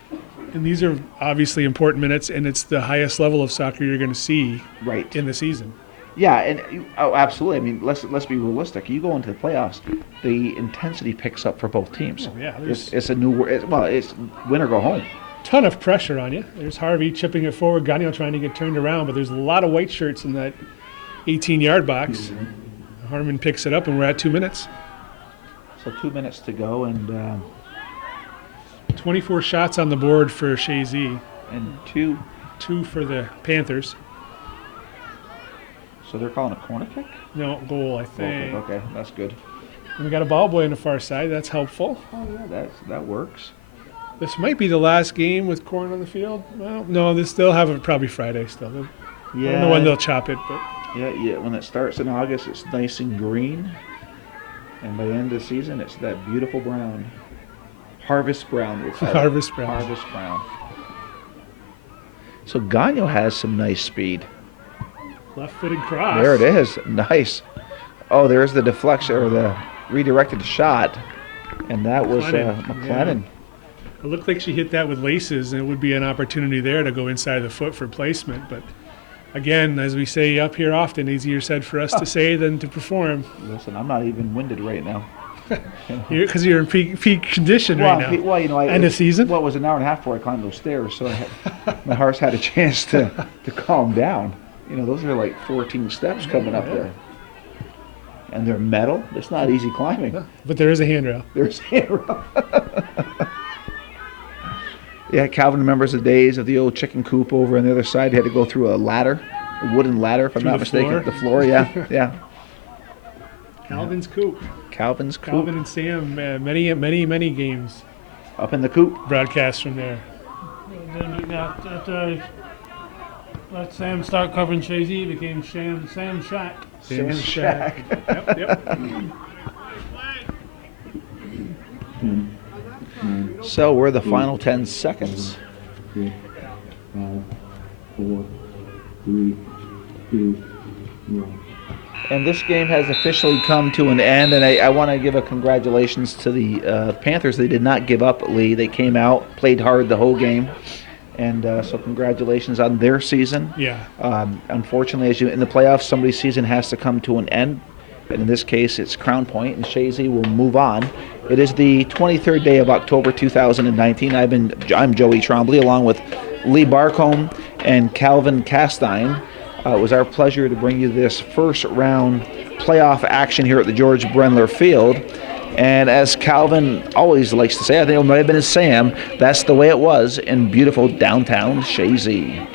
And these are obviously important minutes, and it's the highest level of soccer you're going to see Right. in the season. Yeah, and absolutely. I mean, let's be realistic. You go into the playoffs, the intensity picks up for both teams. Oh, yeah, it's a new. It's win or go home. Ton of pressure on you. There's Harvey chipping it forward, Gagno trying to get turned around, but there's a lot of white shirts in that 18-yard box. Harmon picks it up, and we're at 2 minutes. So 2 minutes to go, and 24 shots on the board for Chazy. And 2. 2 for the Panthers. So they're calling a corner kick? No, goal, I Goal kick, think. okay, that's good. And we got a ball boy on the far side. That's helpful. Oh yeah, that works. This might be the last game with corn on the field. Well, no, they'll have it probably Friday still. I don't know when they'll chop it, but Yeah. When it starts in August, it's nice and green, and by the end of the season, it's that beautiful brown, harvest brown. We'll call it. Harvest brown. Harvest brown. So Gagno has some nice speed. Left-footed cross. There it is. Nice. Oh, there's the deflection or the redirected shot, and that was McLennan. It looked like she hit that with laces, and it would be an opportunity there to go inside the foot for placement. But again, as we say up here often, easier said for us to say than to perform. Listen, I'm not even winded right now. Because you're in peak condition right now. Well, you know, End of season? Well, it was an hour and a half before I climbed those stairs, so my horse had a chance to calm down. You know, those are like 14 steps coming up there. And they're metal. It's not easy climbing. But there is a handrail. There's handrail. Yeah, Calvin remembers the days of the old chicken coop over on the other side. He had to go through a ladder, a wooden ladder, if I'm not mistaken. floor? The floor, yeah. Calvin's coop. Calvin's coop. Calvin and Sam, many games Up in the coop. broadcast from there. Then after let Sam start covering Chazy, it became Sam Shack. Sam Shack. Yep. So we're the final 10 seconds. 6, 5, 4, 3, 2, 1. And this game has officially come to an end, and I want to give a congratulations to the Panthers. They did not give up, Lee. They came out, played hard the whole game, and so congratulations on their season. Yeah. Unfortunately, as you in the playoffs, somebody's season has to come to an end, and in this case, it's Crown Point, and Chazy will move on. It is the 23rd day of October 2019. I'm Joey Trombley, along with Lee Barcombe and Calvin Castine. It was our pleasure to bring you this first round playoff action here at the George Brendler Field. And as Calvin always likes to say, I think it might have been his Sam, that's the way it was in beautiful downtown Chazy.